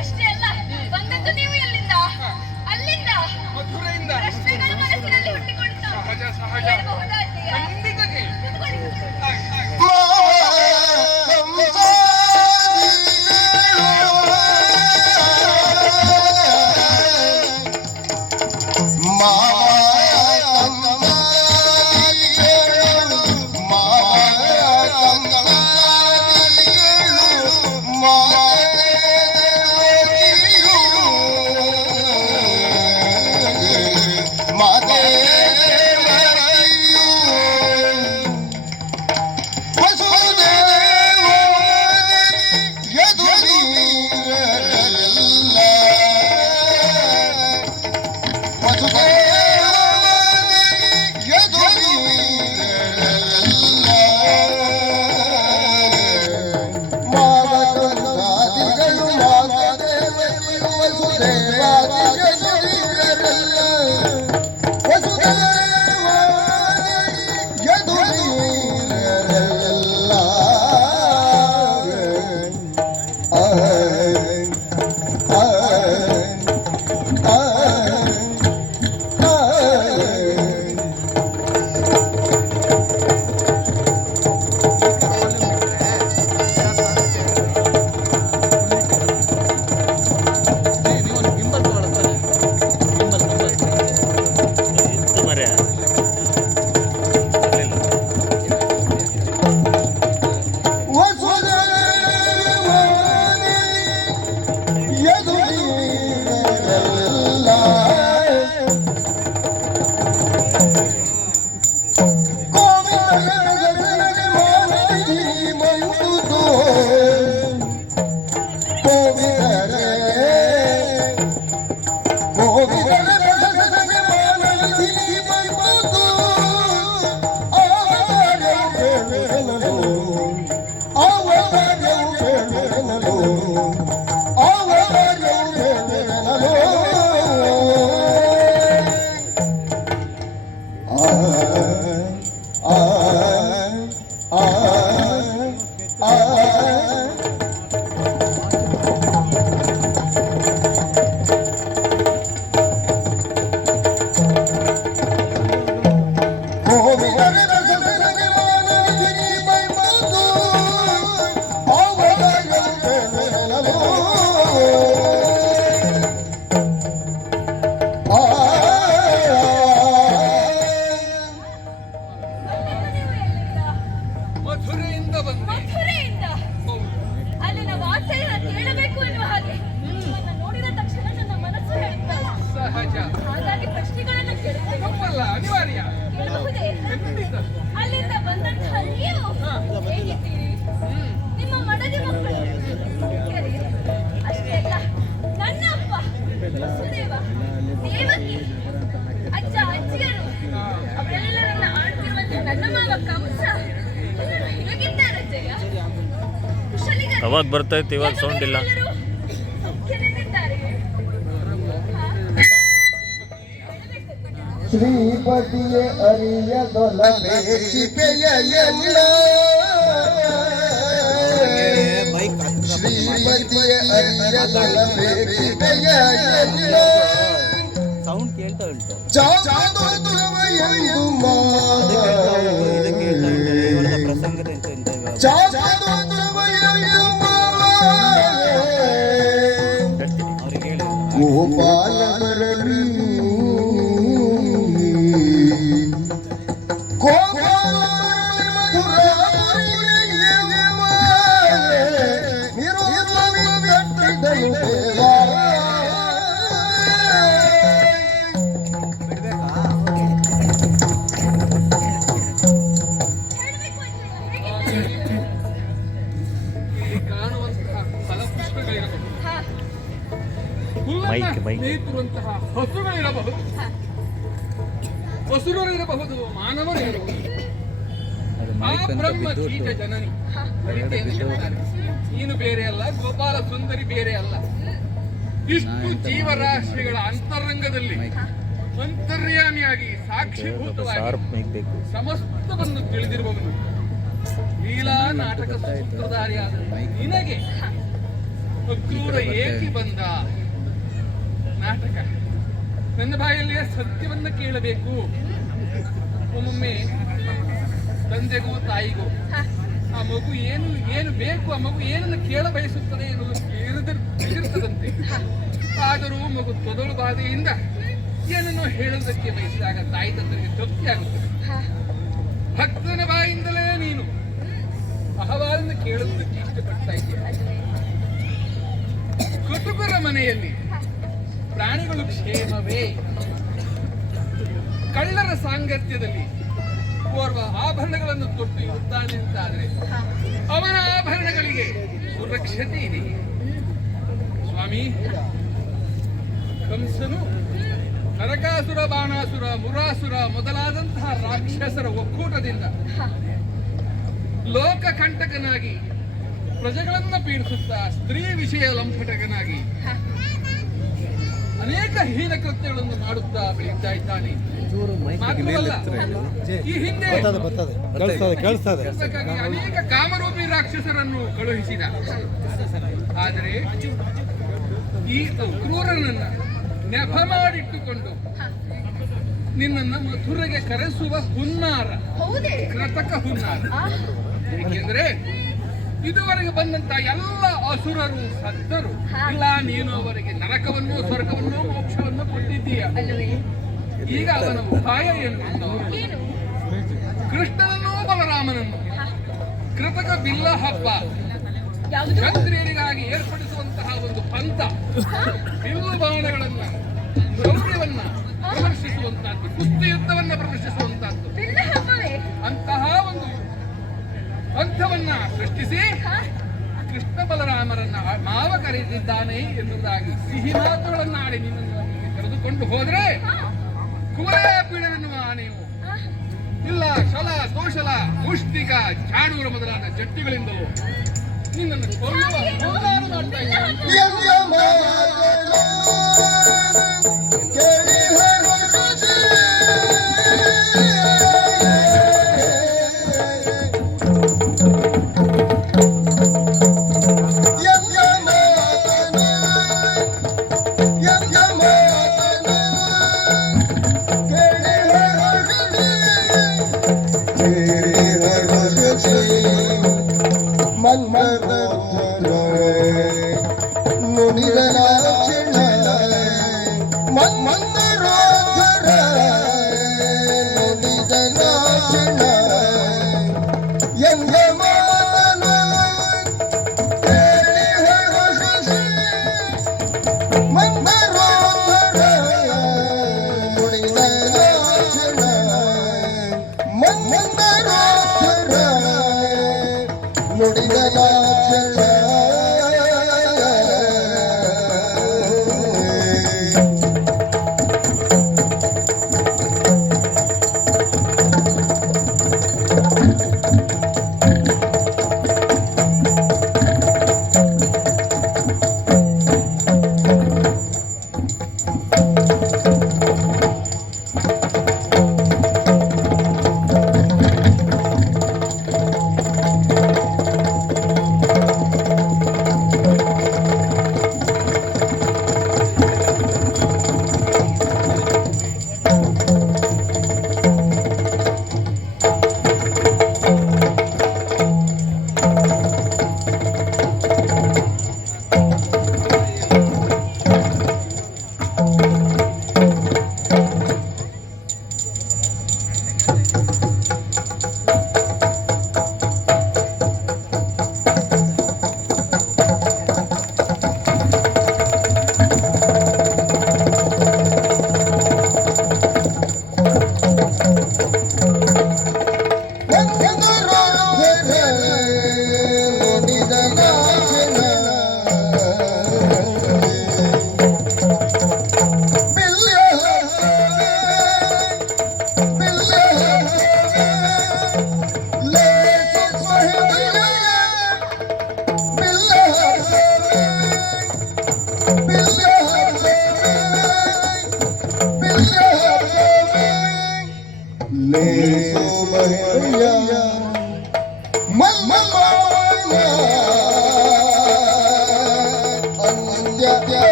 ಅಷ್ಟೇ ಅಲ್ಲ, ಬಂದದ್ದು ನೀವು ಎಲ್ಲಿಂದ? ಅಲ್ಲಿಂದ. ಮಧುರೆಯಿಂದ. ಪ್ರಶ್ನೆಗಳು ಮನಸ್ಸಿನಲ್ಲಿ ಹುಟ್ಟಿಕೊಳ್ತಾ ಸಹಜ ಸಹಜ. ಕೇಳಬಹುದಾದೆಯಾ? ಖಂಡಿತ ಕೇಳು. ಕೂತ್ಕೊಳ್ಳಿ, ಕೂತ್ಕೊಳ್ಳಿ. ಹಾಗೆ, ಹಾಗೆ. ಮಧುರೆಯಿಂದ ಬಂದೆ. ಮಥುರೆಯಿಂದ. ಹೌದು. ಅಲ್ಲಿನ ವಾತಾವರಣ ಕೇಳಬೇಕು ಎನ್ನುವ ಹಾಗೆ ನಿಮ್ಮನ್ನ ನೋಡಿದ ತಕ್ಷಣ ನನ್ನ ಮನಸ್ಸು ಹೇಳುತ್ತಲ್ಲ. ಸಹಜ. ಹಾಗಾಗಿ ಪ್ರಶ್ನೆಗಳನ್ನ ಕೇಳುತ್ತೇನೆ. ತಪ್ಪಲ್ಲ, ಅನಿವಾರ್ಯ. ಕೇಳಬಹುದೇ? ಖಂಡಿತ. ಅಲ್ಲಿಂದ ಬಂದಂತಹ ನೀವು ಹೇಗಿದ್ದೀರಿ? ನಿಮ್ಮ ಮಡದಿ ಮಕ್ಕಳು ಸರಿ. ಅಷ್ಟೇ ಅಲ್ಲ, ನನ್ನ ಅಪ್ಪ ವಸುದೇವ, ದೇವಕಿ, ಅಜ್ಜ ಅಜ್ಜಿಯರು ಅವರೆಲ್ಲರನ್ನ ಆಡ್ತಿರುವಂತಹ ನನ್ನ ಮಾವ ಕಂಸ ಎಲ್ಲರೂ ಹೇಗಿದ್ದಾರೆ ಜಯ? ಕುಶಲಿಗರು? ಅವಾಗ ಬರ್ತೈತೆ, ಇವಾಗ ಸೌಂಡ್ ಇಲ್ಲ. ಎಲ್ಲರೂ ಸೌಖ್ಯದಿಂದಿದ್ದಾರೆಯೇ? ಶ್ರೀಪತಿಯ ಅರಿಯ ದೊಲಬೇಚಿಕೆಯ ಎಲ್ಲ ಶ್ರೀಪತಿಯ ಅರಿಯ ದೊಲಬೇಚಿಕೆಯ ಎಲ್ಲ ಸೌಂಡ್ ಕೇಳ್ತಾ ಉಂಟು. ಚಾಚಾದುರ್ವ ಎಂದು ಪ್ರಸಂಗದ ಎಂತ ಚಾಚಾದುರ್ವ ಎಂದು ಗೋಪಾಲ ಬರಲಿ ಗೋಪಾಲ ಹೇಳ್ಬೇಕು ಅಜ್ಜಯ್ಯ, ಹೇಗಿದ್ದೀರಿ? ಇಲ್ಲಿ ಕಾಣುವಂತಹ ಫಲಪುಷ್ಪಗಳಿರಬಹುದು, ಹಾ, ಹುಲ್ಲನ್ನ ಮೈಕ್. ಮೇಯ್ತಿರುವಂತಹ ಹಸುಗಳಿರಬಹುದು, ಹಾ. ಹಸುರರಿರಬಹುದು, ಮಾನವರಿರಬಹುದು. ಅದು ಆ ಮೈಕ್ ಅಂತ ಬ್ರಹ್ಮ ಬಿದ್ದು ಕೀಟ ಜನನಿ ಹಾ. ಹರಿತೆಯನ್ನು ಹೇಳ್ತಾರೆ. ನೀನು ಬೇರೆ ಅಲ್ಲ, ಗೋಪಾಲ ಸುಂದರಿ ಬೇರೆ ಅಲ್ಲ. ಇಷ್ಟು ಜೀವರಾಶಿಗಳ ಅಂತರಂಗದಲ್ಲಿ ಮೈಕ್ ಅಂತರ್ಯಾಮಿಯಾಗಿ ಸಾಕ್ಷಿಭೂತವಾಗಿ ಶಾರ್ಪ್ ಮೈಕ್ ಬೇಕು. ಸಮಸ್ತವನ್ನು ತಿಳಿದಿರುವವನು, ಲೀಲಾ ನಾಟಕ ಸೂತ್ರಧಾರಿಯಾದ ನಿನಗೆ ಅಕ್ರೂರ ಏಕೆ ಬಂದ? ನಾಟಕ ನನ್ನ ಬಾಯಲ್ಲಿಯೇ ಸತ್ಯವನ್ನ ಕೇಳಬೇಕು. ಒಮ್ಮೊಮ್ಮೆ ತಂದೆಗೂ ತಾಯಿಗೂ ಹಾ. ಆ ಮಗು ಏನು ಬೇಕು, ಆ ಮಗು ಏನನ್ನು ಕೇಳ ಬಯಸುತ್ತದೆ ಎನ್ನುವುದು ಇರುತ್ತದಂತೆ. ಆದರೂ ಮಗು ತೊದಲು ಬಾಧೆಯಿಂದ ಏನನ್ನು ಹೇಳುವುದಕ್ಕೆ ಬಯಸಿದಾಗ ತಾಯಿ ತಂದರಿಗೆ ತೃಪ್ತಿಯಾಗುತ್ತದೆ. ಹಾ. ಭಕ್ತನ ಬಾಯಿಂದಲೇ ನೀನು ಅಹವಾಲನ್ನು ಕೇಳುವುದಕ್ಕೆ ಇಷ್ಟಪಡ್ತಾ ಇದ್ದೀಯ. ಕುಟುಂಬರ ಮನೆಯಲ್ಲಿ ಪ್ರಾಣಿಗಳು ಕ್ಷೇಮವೇ? ಕಳ್ಳರ ಸಾಂಗತ್ಯದಲ್ಲಿ ಓರ್ವ ಆಭರಣಗಳನ್ನು ತೊಟ್ಟು ಇರುತ್ತಾನೆ ಅಂತಾದ್ರೆ ಹಾ. ಅವನ ಆಭರಣಗಳಿಗೆ ಸುರಕ್ಷತೆ ಇದೆ. ಸ್ವಾಮಿ, ಕಂಸನು ನರಕಾಸುರ, ಬಾಣಾಸುರ, ಮುರಾಸುರ ಮೊದಲಾದಂತಹ ರಾಕ್ಷಸರ ಒಕ್ಕೂಟದಿಂದ ಹಾ. ಲೋಕಕಂಟಕನಾಗಿ ಪ್ರಜೆಗಳನ್ನ ಪೀಡಿಸುತ್ತಾ ಸ್ತ್ರೀ ವಿಷಯ ಲಂಪಟಕನಾಗಿ ಹಾ. ಅನೇಕ ಹೀನ ಕೃತ್ಯಗಳನ್ನು ಮಾಡುತ್ತಾ ಬೆಳೀತಾ ಇದ್ದಾನೆ. ಚೂರು ಮೈಕ್ ಮಾತ್ರವಲ್ಲ, ಈ ಹಿಂದೆ ಕೇಳಿಸ್ತದೆ. ಇದಕ್ಕಾಗಿ ಅನೇಕ ಕಾಮರೂಪಿ ರಾಕ್ಷಸರನ್ನು ಕಳುಹಿಸಿದ. ಆದರೆ ಈ ಕ್ರೂರನನ್ನ ನೆಪ ಮಾಡಿಟ್ಟುಕೊಂಡು ಹಾ. ನಿನ್ನನ್ನ ಮಥುರೆಗೆ ಕರೆಸುವ ಹುನ್ನಾರ, ಹೌದೇ? ಕೃತಕ ಹುನ್ನಾರ. ಆ, ಏಕೆಂದ್ರೆ ಇದುವರೆಗೆ ಬಂದಂತ ಎಲ್ಲ ಅಸುರರು ಸತ್ತರು. ಹಾ. ಇಲ್ಲ, ನೀನು ಅವರಿಗೆ ನರಕವನ್ನು, ಸ್ವರ್ಗವನ್ನು, ಮೋಕ್ಷವನ್ನು ಕೊಟ್ಟಿದ್ದೀಯ. ಅಲ್ಲವೇ? ಈಗ ಅವನ ಉಪಾಯ ಏನು? ಏನು? ಕೃಷ್ಣನನ್ನು ಬಲರಾಮನನ್ನು ಹಾ. ಕೃತಕ ಬಿಲ್ಲ ಹಬ್ಬ ಯಾವುದು? ಕ್ಷತ್ರಿಯರಿಗಾಗಿ ಏರ್ಪಡಿಸುವಂತಹ ಒಂದು ಪಂಥ, ಬಿಲ್ಲು ಬಾಣಗಳನ್ನ, ಗೌರ್ಯವನ್ನ ಪ್ರದರ್ಶಿಸುವಂತಹದ್ದು, ಕುಸ್ತಿ ಯುದ್ಧವನ್ನ ಪ್ರದರ್ಶಿಸುವಂತಹದ್ದು, ಬಿಲ್ಲ ಹಬ್ಬವೇ? ಅಂತಹ ಒಂದು ಪಂಥವನ್ನ ಸೃಷ್ಟಿಸಿ ಹಾ. ಕೃಷ್ಣ ಬಲರಾಮರನ್ನ ಮಾವ ಕರೆದಿದ್ದಾನೆ ಎನ್ನುವುದಾಗಿ ಸಿಹಿ ಮಾತುಗಳನ್ನಾಡಿ ನಿನ್ನನ್ನು ಕರೆದುಕೊಂಡು ಹೋದ್ರೆ ಹಾ. ಕುವಲಯ ಪೀಡವೆನ್ನುವ ನೀವು ಆ, ಇಲ್ಲ, ಶಲ, ಕೌಶಲ, ಮುಷ್ಟಿಕ, ಚಾಣೂರ ಮೊದಲಾದ ಜಟ್ಟಿಗಳಿಂದಲೂ ನಿನ್ನನ್ನು ಕೊಲ್ಲುವ ಹೋರಾಟ ಮಾಡ್ತಾ ಇದ್ದಾರೆ. ನುಡಿಗಳ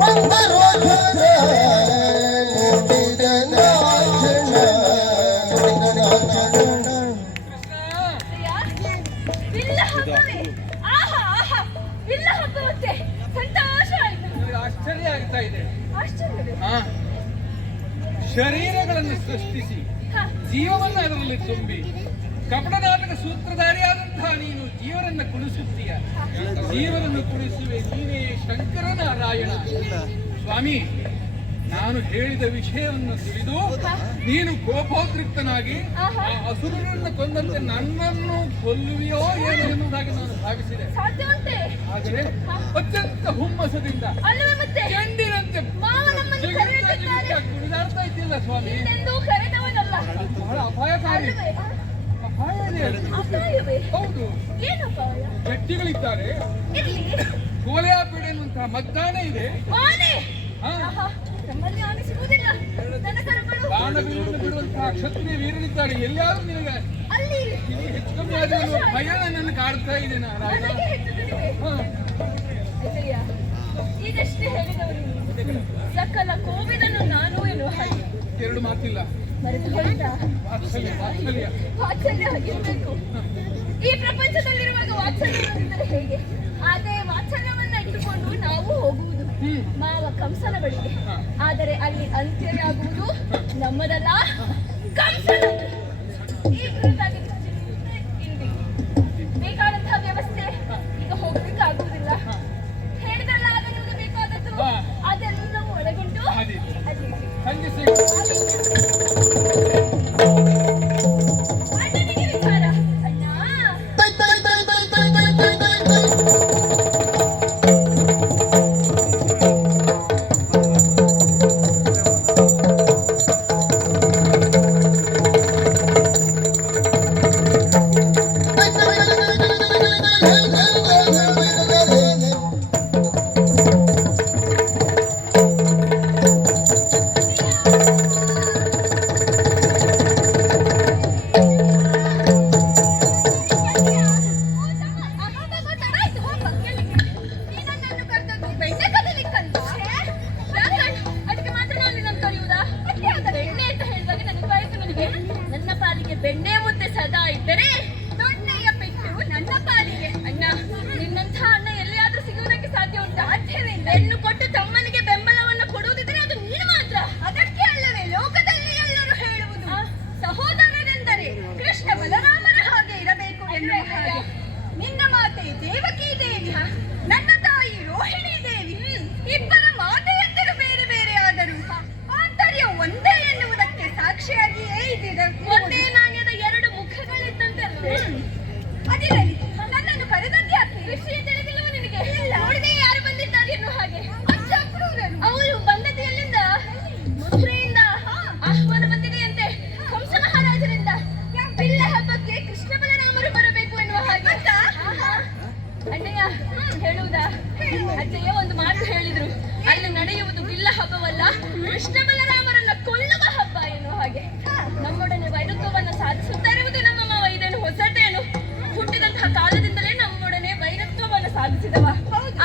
ಮಂದರೋಧರ ನೋಡಿದ ನಾಚನ ಬಿಲ್ಲ ಹಬ್ಬವೇ ಆಹಾ ಆಹಾ ಬಿಲ್ಲ ಹಬ್ಬವತ್ತೆ ಸಂತೋಷ ಆಯ್ತು ನನಗೆ ಆಶ್ಚರ್ಯ ಆಗ್ತಾ ಇದೆ. ಆಶ್ಚರ್ಯವೇ ಹಾ, ಶರೀರಗಳನ್ನು ಸೃಷ್ಟಿಸಿ ಹಾ ಜೀವವನ್ನು ಅದರಲ್ಲಿ ತುಂಬಿ ಕಪಟ ನಾಟಕ ಸೂತ್ರಧಾರಿಯಾದಂತಹ ನೀನು ಜೀವನನ್ನು ಕುಣಿಸುತ್ತೀಯ. ಜೀವನನ್ನು ಕುಣಿಸುವೆ ನೀನೇ ಶಂಕರ ನಾರಾಯಣ. ಸ್ವಾಮಿ, ನಾನು ಹೇಳಿದ ವಿಷಯವನ್ನು ತಿಳಿದು ನೀನು ಕೋಪೋದ್ರಿಕ್ತನಾಗಿ ಆ ಅಸುರನನ್ನು ಕೊಂದಂತೆ ನನ್ನನ್ನು ಕೊಲ್ಲುವೆಯೋ ಏನು ಎನ್ನುವುದಾಗಿ ನಾನು ಭಾವಿಸಿದೆ. ಸಾಧ್ಯ ಉಂಟೆ ಆದರೆ ಅತ್ಯಂತ ಹುಮ್ಮಸದಿಂದ ಅಲ್ಲವೇ ಮತ್ತೆ ಗಂಡಿನಂತೆ ಮಾವ ನಮ್ಮನ್ನು ಕರೆಯುತ್ತಿದ್ದಾರೆ. ಕುಣಿದಾಡ್ತಾ ಇದ್ದಿಲ್ಲ ಸ್ವಾಮಿ. ಇನ್ನೆಂದೂ ಕರೆದವನಲ್ಲ. ಬಹಳ ಅಪಾಯಕಾರಿ. ಅಲ್ಲವೇ ಅಪಾಯ ಇದೆ. ಅಪಾಯವೇ ಹೌದು, ಏನು ಅಪಾಯ? ವ್ಯಕ್ತಿಗಳಿದ್ದಾರೆ. ಇರ್ಲಿ ಕೋಲೆಯಾಪೀಡೆ ಎನ್ನುವಂತಹ ಮತದಾನ ಇದೆ. ಆನೆ ಹಾ, ಆಹಾ ನಮ್ಮಲ್ಲಿ ಆನೆ ಸಿಗುವುದಿಲ್ಲ. ನನ್ನ ಕರುಗಳು ಬಾಣಗಳನ್ನು ಬಿಡುವಂತಹ ಕ್ಷತ್ರಿಯ ವೀರರಿದ್ದಾರೆ. ಎಲ್ಲಿಯಾದ್ರೂ ನಿನಗೆ ಅಲ್ಲಿ ಹೆಚ್ಚು ಕಮ್ಮಿ ಆದ ಭಯ ನನ್ನನ್ನು ಕಾಡ್ತಾ ಇದೆ ನಾರಾಯಣ. ನನಗೆ ಹೆಚ್ಚು ತಿಳಿವೆ. ಹಾ, ಅಯ್ಯಯ್ಯ, ಈಗಷ್ಟೇ ಹೇಳಿದವರು ಸಕಲ ಕೋವಿದನು ನಾನು ಎನ್ನುವ ಹಾಗೆ ಎರಡು ಮಾತಿಲ್ಲ. ಮರೆತು ಹೋಯ್ತಾ? ವಾತ್ಸಲ್ಯ ವಾತ್ಸಲ್ಯ ವಾತ್ಸಲ್ಯ ಆಗಿರ್ಬೇಕು. ಈ ಪ್ರಪಂಚದಲ್ಲಿರುವಾಗ ವಾತ್ಸಲ್ಯವಿದ್ದರೆ ಹೇಗೆ? ಅದೇ ವಾತ್ಸಲ್ಯವನ್ನ ಇಟ್ಟುಕೊಂಡು ನಾವು ಹೋಗುವುದು ಮಾವ ಕಂಸನ ಬಳಿಗೆ. ಆದರೆ ಅಲ್ಲಿ ಅಂತ್ಯವಾಗುವುದು ನಮ್ಮದಲ್ಲ, ಕಂಸನ. ಈ ಕುರಿತಾಗಿ ಇಲ್ಲಿ ಬೇಕಾದಂತಹ ವ್ಯವಸ್ಥೆ ಈಗ ಹೋಗ್ಲಿಕ್ಕೆ ಆಗುವುದಿಲ್ಲ. ಹೇಳಿದ್ರಲ್ಲ ಆಗ ನಿಮಗೆ ಬೇಕಾದದ್ದು ಅದೆಲ್ಲವೂ ಒಳಗೊಂಡು ಹಾಗೆ ಅಲ್ಲಿ ಸಂಜೆ ಸಿಗು. ಅಣ್ಣನಿಗೆ ವಿಚಾರ. ಅಣ್ಣ ನನ್ನ ಪಾಲಿಗೆ ಬೆಣ್ಣೆ ಮುದ್ದೆ ಸದಾ ಇದ್ದರೆ ದೊಣ್ಣೆಯ ಪೆಟ್ಟು ನನ್ನ ಪಾಲಿಗೆ. ಅಣ್ಣ, ನಿನ್ನಂಥ ಅಣ್ಣ ಎಲ್ಲಿಯಾದ್ರೂ ಸಿಗುವುದಕ್ಕೆ ಸಾಧ್ಯ ಉಂಟಾ? ಸಾಧ್ಯವೇ ಇಲ್ಲ. ಹೆಣ್ಣು ಕೊಟ್ಟು ತಮ್ಮನಿಗೆ ಬೆಂಬಲವನ್ನು ಕೊಡುವುದಿದ್ರೆ ಅದು ನೀನು ಮಾತ್ರ. ಅದಕ್ಕೆ ಅಲ್ಲವೇ ಲೋಕದಲ್ಲಿ ಎಲ್ಲರೂ ಹೇಳುವುದು ಸಹೋದರರೆಂದರೆ ಕೃಷ್ಣ ಬಲರಾಮರ ಹಾಗೆ ಇರಬೇಕು ಎನ್ನುವ ಹಾಗೆ. ನಿನ್ನ ಮಾತೆ ದೇವಕಿ ದೇವಿ, ನನ್ನ ತಾಯಿ ರೋಹಿಣಿ ದೇವಿ, ಇಬ್ಬರ ಮಾತೆಯಂದರು ಬೇರೆ ಬೇರೆ ಆದರೂ ಆಂತರ್ಯ ಒಂದೇ ಎನ್ನುವುದಕ್ಕೆ ಸಾಕ್ಷಿಯಾಗಿಯೇ ಇದ್ದಿದೆ. ಒಂದೇ ನಾಣ್ಯದ ಎರಡು ಮುಖಗಳಿದ್ದಂತೆ ಅಲ್ವೇ? ಅದಿರಲಿ, ನನ್ನನ್ನು ಕರೆದದ್ದೇ ಯಾಕೆ? ವಿಷಯ ತಿಳಿದಿಲ್ಲವ ನಿನಗೆ? ನೋಡಿದೆ ಯಾರು ಬಂದಿದ್ದಾರೆ ಎನ್ನುವ ಹಾಗೆ. ಅವರು ಬಂದದ್ದು ಎಲ್ಲಿಂದ? ಮಥುರೆಯಿಂದ ಆಹ್ವಾನ ಬಂದಿದೆಯಂತೆ ಕಂಸ ಮಹಾರಾಜರಿಂದ. ಬಿಲ್ಲ ಹಬ್ಬಕ್ಕೆ ಕೃಷ್ಣ ಬಲರಾಮರು ಬರಬೇಕು ಎನ್ನುವ ಹಾಗೆ. ಅಣ್ಣಯ್ಯ ಹೇಳುವುದಾ? ಅಜ್ಜಯ್ಯ ಒಂದು ಮಾತು ಹೇಳಿದ್ರು, ಅಲ್ಲಿ ನಡೆಯುವುದು ಬಿಲ್ಲ ಹಬ್ಬವಲ್ಲ, ಕೃಷ್ಣ ಬಲರಾಮರನ್ನ ಕೊಲ್ಲುವ ಹಬ್ಬ ಎನ್ನುವ ಹಾಗೆ. ನಮ್ಮೊಡನೆ ವೈರತ್ವವನ್ನು ಸಾಧಿಸುತ್ತಾ ಇರುವುದು ನಮ್ಮ ಮಾವ. ಇದೇನು ಹೊಸತೇನು? ಹುಟ್ಟಿದಂತಹ ಕಾಲದಿಂದಲೇ ನಮ್ಮೊಡನೆ ವೈರತ್ವವನ್ನು ಸಾಧಿಸಿದವ.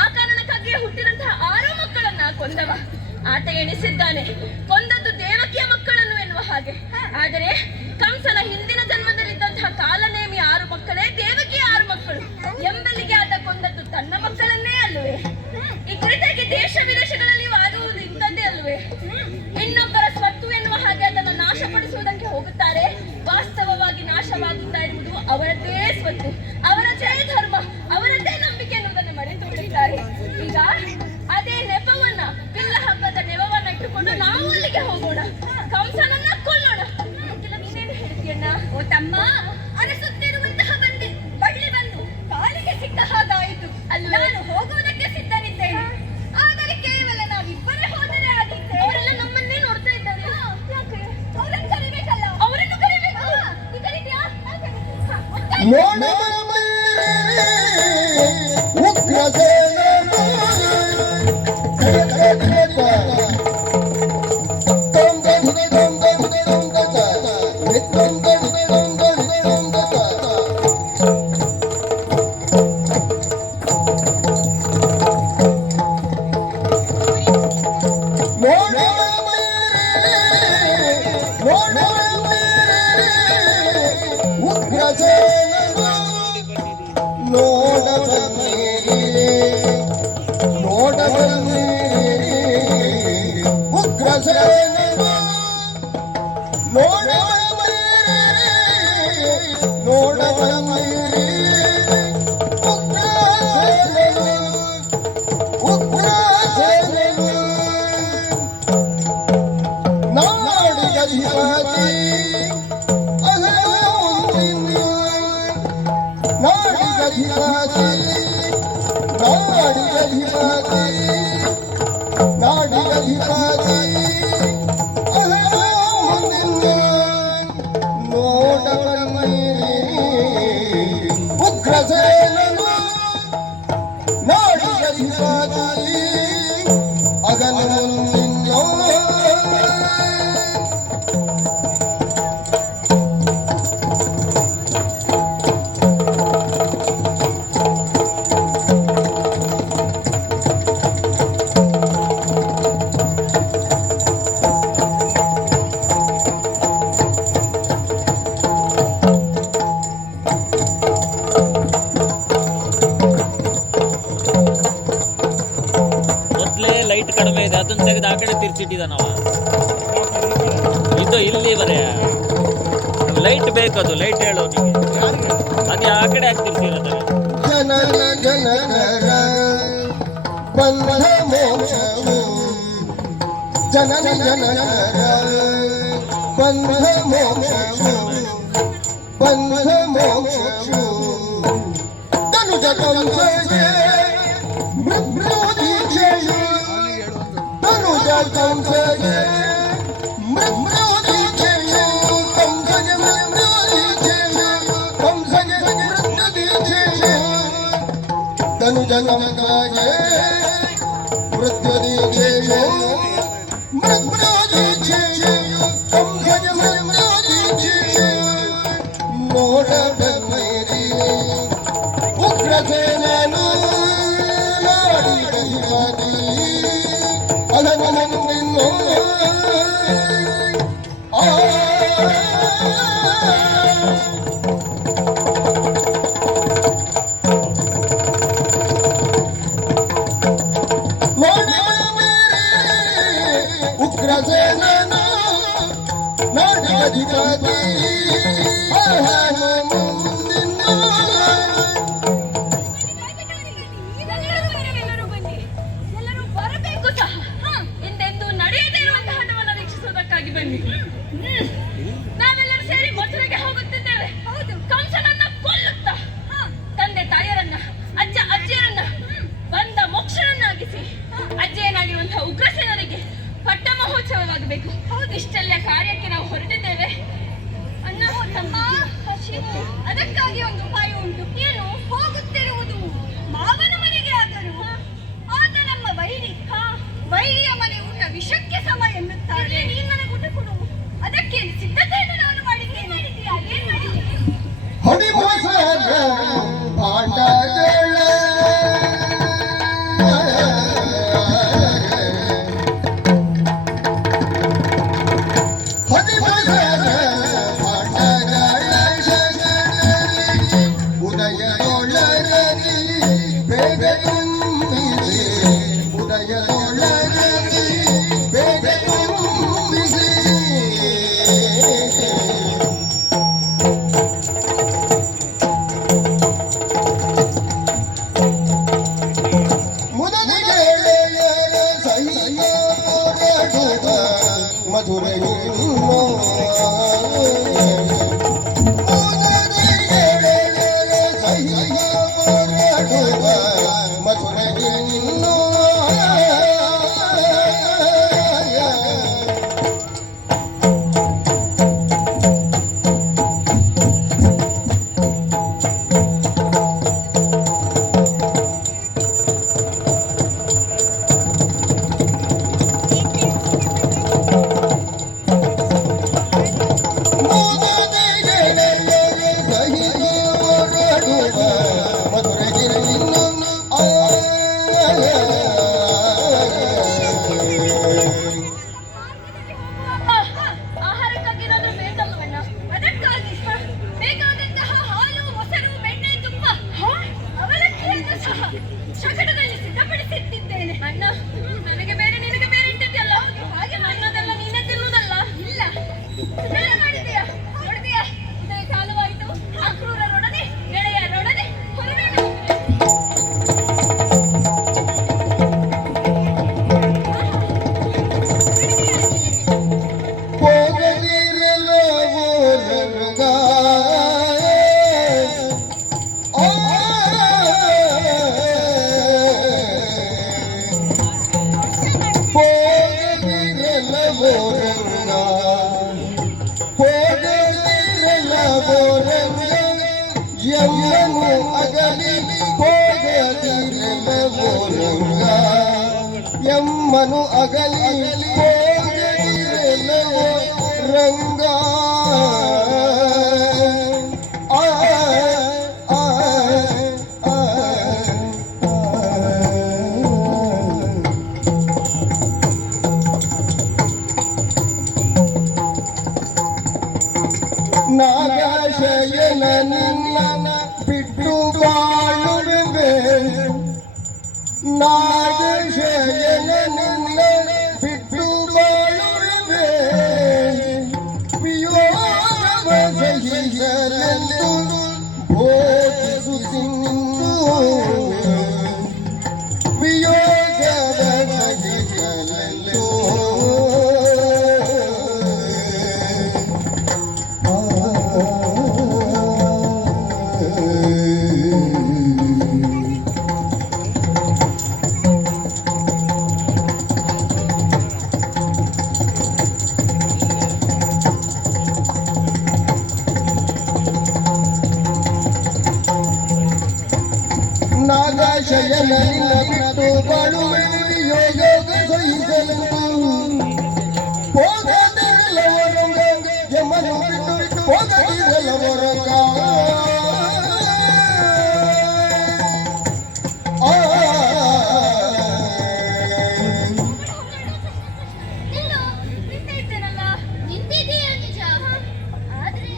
ಆ ಕಾರಣಕ್ಕಾಗಿಯೇ ಹುಟ್ಟಿದಂತಹ 6 ಮಕ್ಕಳನ್ನ ಕೊಂದವ. ಆತ ಎಣಿಸಿದ್ದಾನೆ ಕೊಂದದ್ದು ದೇವಕಿಯ ಮಕ್ಕಳನ್ನು ಎನ್ನುವ ಹಾಗೆ. ಆದರೆ ಕಂಸನ ಹಿಂದಿನ ಜನ್ಮದಲ್ಲಿದ್ದಂತಹ ಕಾಲನೇಮಿ 6 ಮಕ್ಕಳೇ ದೇವಕಿಯ 6 ಮಕ್ಕಳು ಎಂಬಲ್ಲಿಗೆ ಆತ ಕೊಂದದ್ದು ತನ್ನ ಮಕ್ಕಳನ್ನೇ ಅಲ್ಲವೇ? ಈ ಕುರಿತಾಗಿ ದೇಶ ವಿದೇಶಗಳಲ್ಲಿ ಆಗುವುದು ಇಂಥದ್ದೇ ಅಲ್ವೇ? ಇನ್ನೊಬ್ಬರ ಸ್ವತ್ತು ಎನ್ನುವ ಹಾಗೆ ಅದನ್ನು ನಾಶಪಡಿಸುವುದಕ್ಕೆ ಹೋಗುತ್ತಾರೆ. ವಾಸ್ತವವಾಗಿ ನಾಶವಾಗುತ್ತಾ ಇರುವುದು ಅವರದ್ದೇ ಸ್ವತ್ತು, ಅವರದ್ದೇ ಧರ್ಮ, ಅವರದ್ದೇ ನಂಬಿಕೆ ಎನ್ನುವುದನ್ನು ಮರೆತು ಬಿಡುತ್ತಾರೆ. ಈಗ ಅದೇ ನೆಪವನ್ನ, ಬಿಲ್ಲ ಹಬ್ಬದ ನೆವವನ್ನ ಇಟ್ಟುಕೊಂಡು ನಾವು ಅಲ್ಲಿಗೆ ಹೋಗೋಣ, ಕಂಸನನ್ನ ಕೊಲ್ಲೋಣ. ಅದಕ್ಕೆಲ್ಲ ನೀನೇನು ಹೇಳ್ತೀಯಣ್ಣ? ಓ ತಮ್ಮ, ಅರಸುತ್ತಿರುವಂತಹ ಬಳ್ಳಿ ಬಂದು ಕಾಲಿಗೆ ಸಿಕ್ಕ ಹಾಗಾಯಿತು. ಅಲ್ಲಿ ನಾನು ಹೋಗುವುದಕ್ಕೆ ಸಿದ್ಧನಿದ್ದೇನೆ. ಆದರೆ ಕೇವಲ ನಾವಿಬ್ಬರೇ ಹೋದರೆ ಆಗಿದ್ದೆ. ಅವರೆಲ್ಲ ನಮ್ಮನ್ನೇ ನೋಡ್ತಾ ಇದ್ದಾರೆ. ಯಾಕೆ? ಅವರನ್ನು ಕರಿಬೇಕಲ್ಲ. ಅವರನ್ನು ಕರಿಬೇಕು. ನೀ ಕರೀತೀಯಾ? ಉಗ್ರಸೇನನು ನೋಡವ ಉಗ್ರಸೇನನು ನಾಡಿಗಧಿಪತಿ ಅಗನವನ್ನಿನ್ನೋ ಮೊದ್ಲೇ ಲೈಟ್ ಕಡಿಮೆ ಇದೆ, ಅದನ್ನ ತೆಗೆದು ಆ ಕಡೆ ತಿರ್ಸಿಟ್ಟಿದ್ದಾನವ. ಇದು ಇಲ್ಲಿ ಬರೇ ಲೈಟ್ ಬೇಕದು, ಲೈಟ್ ಹೇಳೋನಿಗೆ ಅದೇ ಆ ಕಡೆ ಹಾಕಿ ತಿರ್ಸಿರೋದು. ಜನನ ಜನನರ ಬಂಧ ಮೋಕ್ಷವು ಜನನ ಜನನರ ಬಂಧ ಮೋಕ್ಷವು ಬಂಧ ಮೋಕ್ಷವು ತನುಜ ಕಂಸಗೆ ಮೃತ್ಯುದೀಕ್ಷೆಯು ತನುಜ ಕಂಸಗೆ ಮೃತ್ಯುದೀಕ್ಷೆಯು ಕಂಸಗೆ ಮೃತ್ಯುದೀಕ್ಷೆಯು ಕಂಸಗೆ ಮೃತ್ಯುದೀಕ್ಷೆಯು ತನುಜ ಕಂಸಗೆ ಮೃತ್ಯುದೀಕ್ಷೆಯು ಮೃತ್ಯುದೀಕ್ಷೆಯು ಕಂಸಗೆ ಮೃತ್ಯುದೀಕ್ಷೆಯು ನೋಡಬಲ್ಲೈರಿ ಉಗ್ರಸೇನನು ನಾಡಿಗಧಿಪತಿ ಅಗನವನ್ನಿನ್ನೋ ಉಗ್ರಸೇನನು ನಾಡಿಗಧಿಪತಿ ಎಲ್ಲರೂ ಬನ್ನಿ, ಎಲ್ಲರೂ ಬರಬೇಕು ಸಹ. ಎಂದೆಂದೂ ನಡೆಯದೇ ಇರುವಂತಹ ಹಠವನ್ನು ವೀಕ್ಷಿಸುವುದಕ್ಕಾಗಿ ಬನ್ನಿ. ನಾವೆಲ್ಲರೂ ಸೇರಿ ಮಥುರೆಗೆ ಹೋಗುತ್ತಿದ್ದೇವೆ. ಹೌದು, ಕಂಸನನ್ನ ಕೊಲ್ಲುತ್ತಾ ತಂದೆ ತಾಯರನ್ನ ಅಜ್ಜ ಅಜ್ಜಿಯರನ್ನ ಬಂದ ಮೋಕ್ಷರನ್ನಾಗಿಸಿ ಅಜ್ಜೆಯನಾಗಿರುವಂತಹ ಉಗ್ರಸೇನರಿಗೆ ಪಟ್ಟ ಮಹೋತ್ಸವವಾಗಬೇಕು. ಹೌದು, ಇಷ್ಟೆಲ್ಲ ಕಾರ್ಯಕ್ಕೆ ನಾವು ಹೊರಟಿದ್ದೇವೆ. ಅಣ್ಣ ತಮ್ಮ ಅದಕ್ಕಾಗಿ ಒಂದು ಉಪಾಯ ಉಂಟು. ಏನು? ಹೋಗುತ್ತಿರುವುದು ಮಾವನ ಮನೆಗೆ ಆದರೂ ಆತ ನಮ್ಮ ವೈರಿ. ವೈರಿಯ ಮನೆ ಊಟ ವಿಷಕ್ಕೆ ಸಮ ಎನ್ನುತ್ತಾರೆ. ನೀನು ನನಗೆ ಊಟ ಕೊಡು. ಅದಕ್ಕೆ ಸಿದ್ಧತೆಯನ್ನು ನಾನು ಮಾಡಿದ್ದೇನೆ. ಏನ್ ಮಾಡಿದೆ? ಹೊಡಿಮೋಸದ ಪಾಂಡಗಳ ಹೊಡಿಮೋಸದ ಪಾಂಡಗಳ ಉದಯದೊಳಗಲಿ ಬೇಗ ತುಂಬಿಸಿ ಉದಯದೊಳಗಲಿ ಬೇಗ ತುಂಬಿಸಿ ಮಧುರೆಯನ್ನು ಮಧುರೆಯನ್ನು ನಮ್ಮನು ಅಗಲಿ ಹೋಗಿರೆಲ್ಲವೋ ರಂಗ ಆ, ಆ, ಆ, ಆ. ನಾಗಶಯನ ನಿನ್ನ ಬಿಟ್ಟು ಬಾಳುವೆ ನಾಗಶಯನ ನಿನ್ನ ಬಿಟ್ಟು ಬಾಳುವೆ ವಿಯೋಗವ ಸಹಿಸಲೆಂದು ಬೋಧಿಸುತ್ತಿಂದು ವಿಯೋಗವ ಸಹಿಸಲೆಂದು ನಾಗಶಯನ ನಿನ್ನ ಬಿಟ್ಟು ಬಾಳುವೆ ಯೋಗ ಸಹಿಸಲೆಂದು ಹೋಗದಿರಲವರಂಗ ಯಮನು ಬಿಟ್ಟು ಹೋಗದಿರಲವರಂಗ ನೀನು ನಿಂತೇ ಇದ್ದೇನಲ್ಲ. ನಿಂತಿದೀಯ ನಿಜ, ಆದ್ರೆ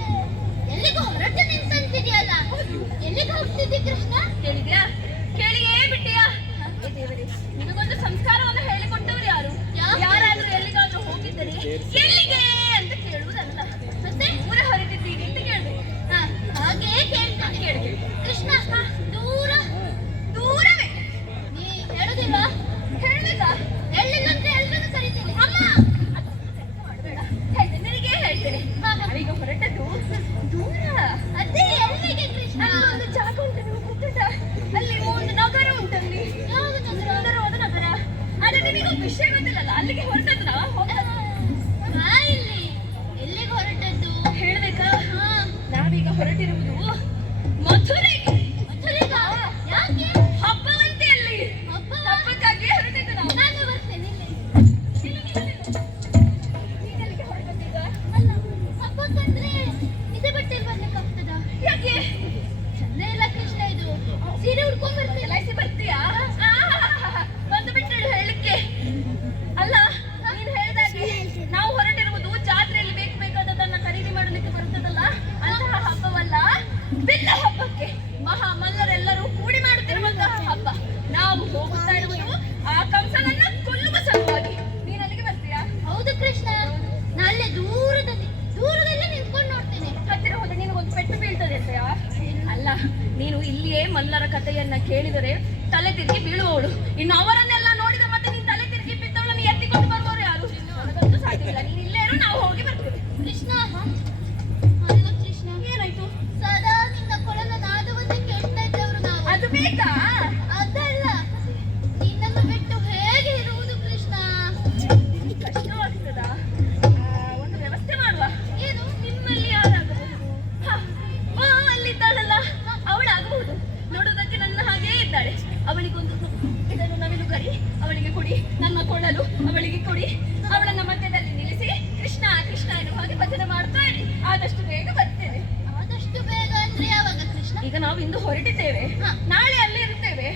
ಎಲ್ಲಿಗೂ ಹೊರಟು ನಿಂತಂತಿದೆಯಲ್ಲ. ಎಲ್ಲಿಗೆ ಹೋಗ್ತಿದ್ದಿ ಕೃಷ್ಣ? ಕೇಳಿದ್ಯಾ? ಕೇಳಿಯೇ ಬಿಟ್ಟಿಯಾ? ಏ ದೇವರೇ, ನಿನಗೊಂದು ಸಂಸ್ಕಾರವನ್ನು ಹೇಳಿಕೊಟ್ಟವರು ಯಾರು? ಯಾರಾದ್ರೂ ಎಲ್ಲಿಗಾದ್ರೂ ಹೋಗಿದ್ದರೆ ಎಲ್ಲಿಗೆ ಅಂತ ಕೇಳುವುದಲ್ಲ, ಮತ್ತೆ ಊರ ಹೊರಟಿದ್ದೀನಿ ಅಂತ ಕೇಳ್ಬೇಕು. ಹ, ಹಾಗೇ ಕೇಳ್ತಾನೆ. ಕೇಳ್ಬೇಕು. ಕೃಷ್ಣ ದೂರ ದೂರವೇ. ನೀ ಹೇಳುದಿಲ್ವಾ? ಹೇಳ್ಬೇಕಾ? ಎಲ್ಲಿಲ್ಲ ಅಂದ್ರೆ ಎಲ್ರನ್ನು ಕರಿತೀನಿ. ಅಮ್ಮ ಮಾಡಬೇಡ, ಹೇಳ್ತೇನೆ, ನಿನಗೆ ಹೇಳ್ತೇನೆ. ನಾವೀಗ ಹೊರಟದ್ದು ದೂರ. ಅದೇ ಎಲ್ಲಿಗೆ ಕೃಷ್ಣ? ಅಲ್ಲೊಂದು ಜಾಗ ಉಂಟು, ನಿಮಗೆ ಗೊತ್ತುಂಟಾ? ಅಲ್ಲಿ ಒಂದು ನಗರ ಉಂಟಲ್ಲಿ. ಯಾವುದು ನಗರ? ಸುಂದರವಾದ ನಗರ. ಆದ್ರೆ ನಿಮಗೊಂದು ವಿಷಯ ಗೊತ್ತಿಲ್ಲಲ್ಲ, ಅಲ್ಲಿಗೆ ಹೊರಟದ್ದು ನಾವು. ಬಾ ಇಲ್ಲಿ. ಎಲ್ಲಿಗೆ ಹೊರಟದ್ದು? ಹೇಳ್ಬೇಕಾ? ಹಾ, ನಾವೀಗ ಹೊರಟಿರುವುದು ಮಥುರೆಗೆ. ಮಥುರೆಗ? ಯಾಕೆ? ಹಬ್ಬವಂತೆ ಅಲ್ಲಿ. ಹಬ್ಬವಾ? ಹಬ್ಬಕ್ಕಾಗಿ ಹೊರಟಿದ್ದು ನಾವು. ನಾನು ಬರ್ತೇನೆ ಇಲ್ಲಿ. ನೀನೆಲ್ಲಿಗೆ ಹೊರಟಿದ್ದೀಗ? ಅಲ್ಲ, ಹಬ್ಬಕ್ಕಂದ್ರೆ ಇದೇ ಬಟ್ಟೆಲಿ ಬರ್ಲಿಕ್ಕೆ ಆಗ್ತದ? ಯಾಕೆ? ಚಂದ ಇಲ್ಲ ಕೃಷ್ಣ ಇದು. ಸೀರೆ ಉಡ್ಕೊಂಡ್ ಬರ್ತೇನೆ. ಚಲಾಯಿಸಿ ಬರ್ತೀಯಾ? ಬಂದು ಬಿಟ್ಟಳು ಹೇಳಲಿಕ್ಕೆ. ಅಲ್ಲ, ನೀನು ಹೇಳಿದಾಗೆ ನಾವು ಹೊರಟಿರುವುದು ಜಾತ್ರೆಯಲ್ಲಿ ಬೇಕಾದದನ್ನ ಖರೀದಿ ಮಾಡಲಿಕ್ಕೆ ಬರುತ್ತದಲ್ಲ, ಅಂತಹ ಹಬ್ಬವಲ್ಲ, ಬಿಲ್ಲ ಹಬ್ಬಕ್ಕೆ. ಮಹಾ ಮಲ್ಲರೆಲ್ಲರೂ ಕೂಡಿ ಮಾಡುತ್ತಿರುವಂತಹ ಹಬ್ಬ. ನಾವು ಹೋಗುತ್ತಾ ಇರುವುದು ಆ ಕಂಸನನ್ನ ಕೊಲ್ಲುವ ಸಲುವಾಗಿ. ನೀನು ಅಲ್ಲಿಗೆ ಬರ್ತೀಯಾ? ಹೌದು ಕೃಷ್ಣ, ನಾಳೆ ದೂರದಲ್ಲೇ ನಿಂತ್ಕೊಂಡು ನೋಡ್ತೇನೆ. ಹತ್ತಿರ ಹೋದ ನಿನಗೊಂದು ಪೆಟ್ಟು ಬೀಳ್ತದೆ ಅಂತೆಯಾ? ಅಲ್ಲ, ನೀನು ಇಲ್ಲಿಯೇ ಮಲ್ಲರ ಕಥೆಯನ್ನ ಕೇಳಿದರೆ ತಲೆ ತಿರುಗಿ ಬೀಳುವವಳು. ಇನ್ನು ಅವರನ್ನೆಲ್ಲ ನೋಡಿದ ಮತ್ತೆ ನೀನು ತಲೆ ತಿರುಗಿ ಬಿದ್ದವಳನ್ನು ಎತ್ತಿಕೊಂಡು ಬರುವವರು ಯಾರು? ನನಗಂತೂ ಸಾಧ್ಯವಿಲ್ಲ. ನೀನು ಇಲ್ಲೇ ಇರು, ನಾವು ಹೋಗಿ ಬರ್ತೇವೆ. ಕೃಷ್ಣ, ಅಲ್ಲ ಕೃಷ್ಣ, ಏನಾಯ್ತು? ಸದಾ ನಿನ್ನ ಕೊಳಲ ನಾದವನ್ನೇ ಕೇಳ್ತಾ ಇದ್ದವರು ನಾವು. ಅದು ಬೇಕಾ? ಅದಲ್ಲ, ನಿನ್ನನ್ನು ಬಿಟ್ಟು ಹೇಗೆ ಇರುವುದು ಕೃಷ್ಣ? ಕಷ್ಟವಾಗ್ತದಾ? ಒಂದು ವ್ಯವಸ್ಥೆ ಮಾಡುವ. ಏನು? ನಿಮ್ಮಲ್ಲಿ ಯಾರಾಗಬಹುದು? ಅಲ್ಲಿದ್ದಾಳಲ್ಲ, ಅವಳಾಗಬಹುದು. ನೋಡುವುದಕ್ಕೆ ನನ್ನ ಹಾಗೇ ಇದ್ದಾಳೆ. ಅವಳಿಗೊಂದು ಇದನ್ನು ನವಿಲು ಕರಿ, ಅವಳಿಗೆ ಕೊಡಿ. ನನ್ನ ಕೊಡಲು ಅವಳಿಗೆ ಕೊಡಿ. ಅವಳನ್ನ ಮಧ್ಯದಲ್ಲಿ ನಿಲ್ಲಿಸಿ ಕೃಷ್ಣ ಕೃಷ್ಣ ಎನ್ನುವ ಹಾಗೆ ಭಜನೆ ಮಾಡ್ತಾ ಇರಿ. ಆದಷ್ಟು ಬೇಗ ಬರ್ತೇವೆ. ಆದಷ್ಟು ಬೇಗ ಅಂದ್ರೆ ಯಾವಾಗ ಕೃಷ್ಣ? ಈಗ ನಾವು ಇಂದು ಹೊರಟಿದ್ದೇವೆ, ಹ. ನಾಳೆ ಅಲ್ಲಿ ಇರ್ತೇವೆ.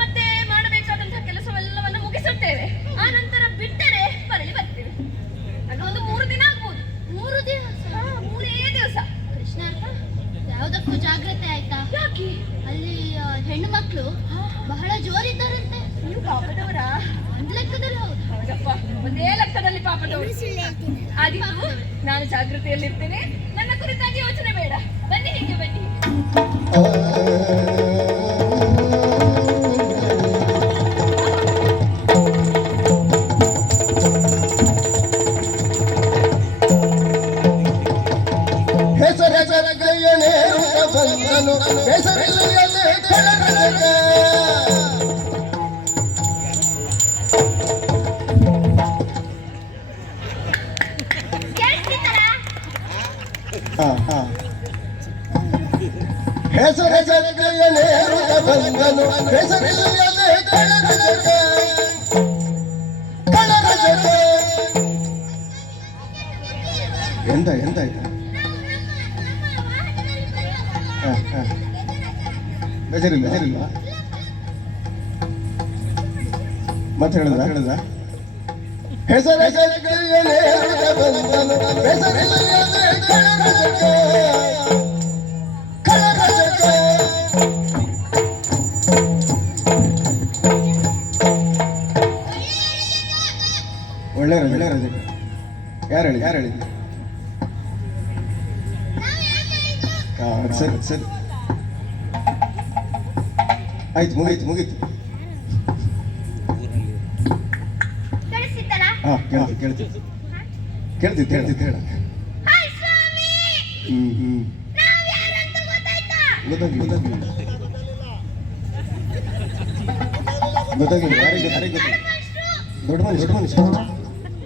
ಮತ್ತೆ ಮಾಡಬೇಕಾದಂತಹ ಕೆಲಸವೆಲ್ಲವನ್ನು ಮುಗಿಸುತ್ತೇವೆ. ಆ ನಂತರ ಬಿಟ್ಟರೆ ಮರಳಿ ಬರ್ತೇವೆ. ಅದು ಒಂದು 3 ದಿನ ಆಗ್ಬೋದು. 3 ದಿವಸ? 3 ದಿವಸ. ಕೃಷ್ಣ, ಯಾವುದಕ್ಕೂ ಜಾಗ್ರತೆ ಆಯ್ತಾ? ಯಾಕೆ? ಅಲ್ಲಿ ಹೆಣ್ಣು ಮಕ್ಕಳು ಬಹಳ ಜೋರಿದ್ದಾರಂತೆ. ನೀವು ಪಾಪದವರಾ? ಒಂದ್ ಲೆಕ್ಕದಲ್ಲಿ ಹೌದು. ಹೌದಪ್ಪ, ಒಂದೇ ಲೆಕ್ಕದಲ್ಲಿ ಪಾಪದವರು. ಆದಿತ್ತು, ನಾನು ಜಾಗೃತಿಯಲ್ಲಿರ್ತೇನೆ. ನನ್ನ ಕುರಿತಾಗಿ ಯೋಚನೆ ಬೇಡ. ಬನ್ನಿ, ಹೀಗೆ ಬನ್ನಿ. ಹೆಸರ ಗೈಯನೇ ಬಂದನು ಹೆಸರಿಲ್ಲದೆ ಕೆಳಗೆ ಹೆಸರ ಗೈಯನೇ ಬಂದನು ಹೆಸರಿಲ್ಲದೆ ಕೆಳಗೆ ಎಂತ ಎಂತ ಆಯ್ತಾ? ಬೇಜಾರಿಲ್ಲ ಬೇಜಾರಿಲ್ಲ ಮತ್ತೆ ಹೇಳದ ಹೆಸರ ಒಳ್ಳೆ ರಜೆ ಯಾರು ಹೇಳಿ ಸರಿ ಸರಿ ಆಯ್ತು ಮುಗೀತು ಹಾ ಕೇಳ್ತಿತ್ತು ಹೇಳ ಗೊತ್ತಾಗಿಲ್ಲ ಯಾರಿಗೆ ದೊಡ್ಡ ಮನುಷ್ಯ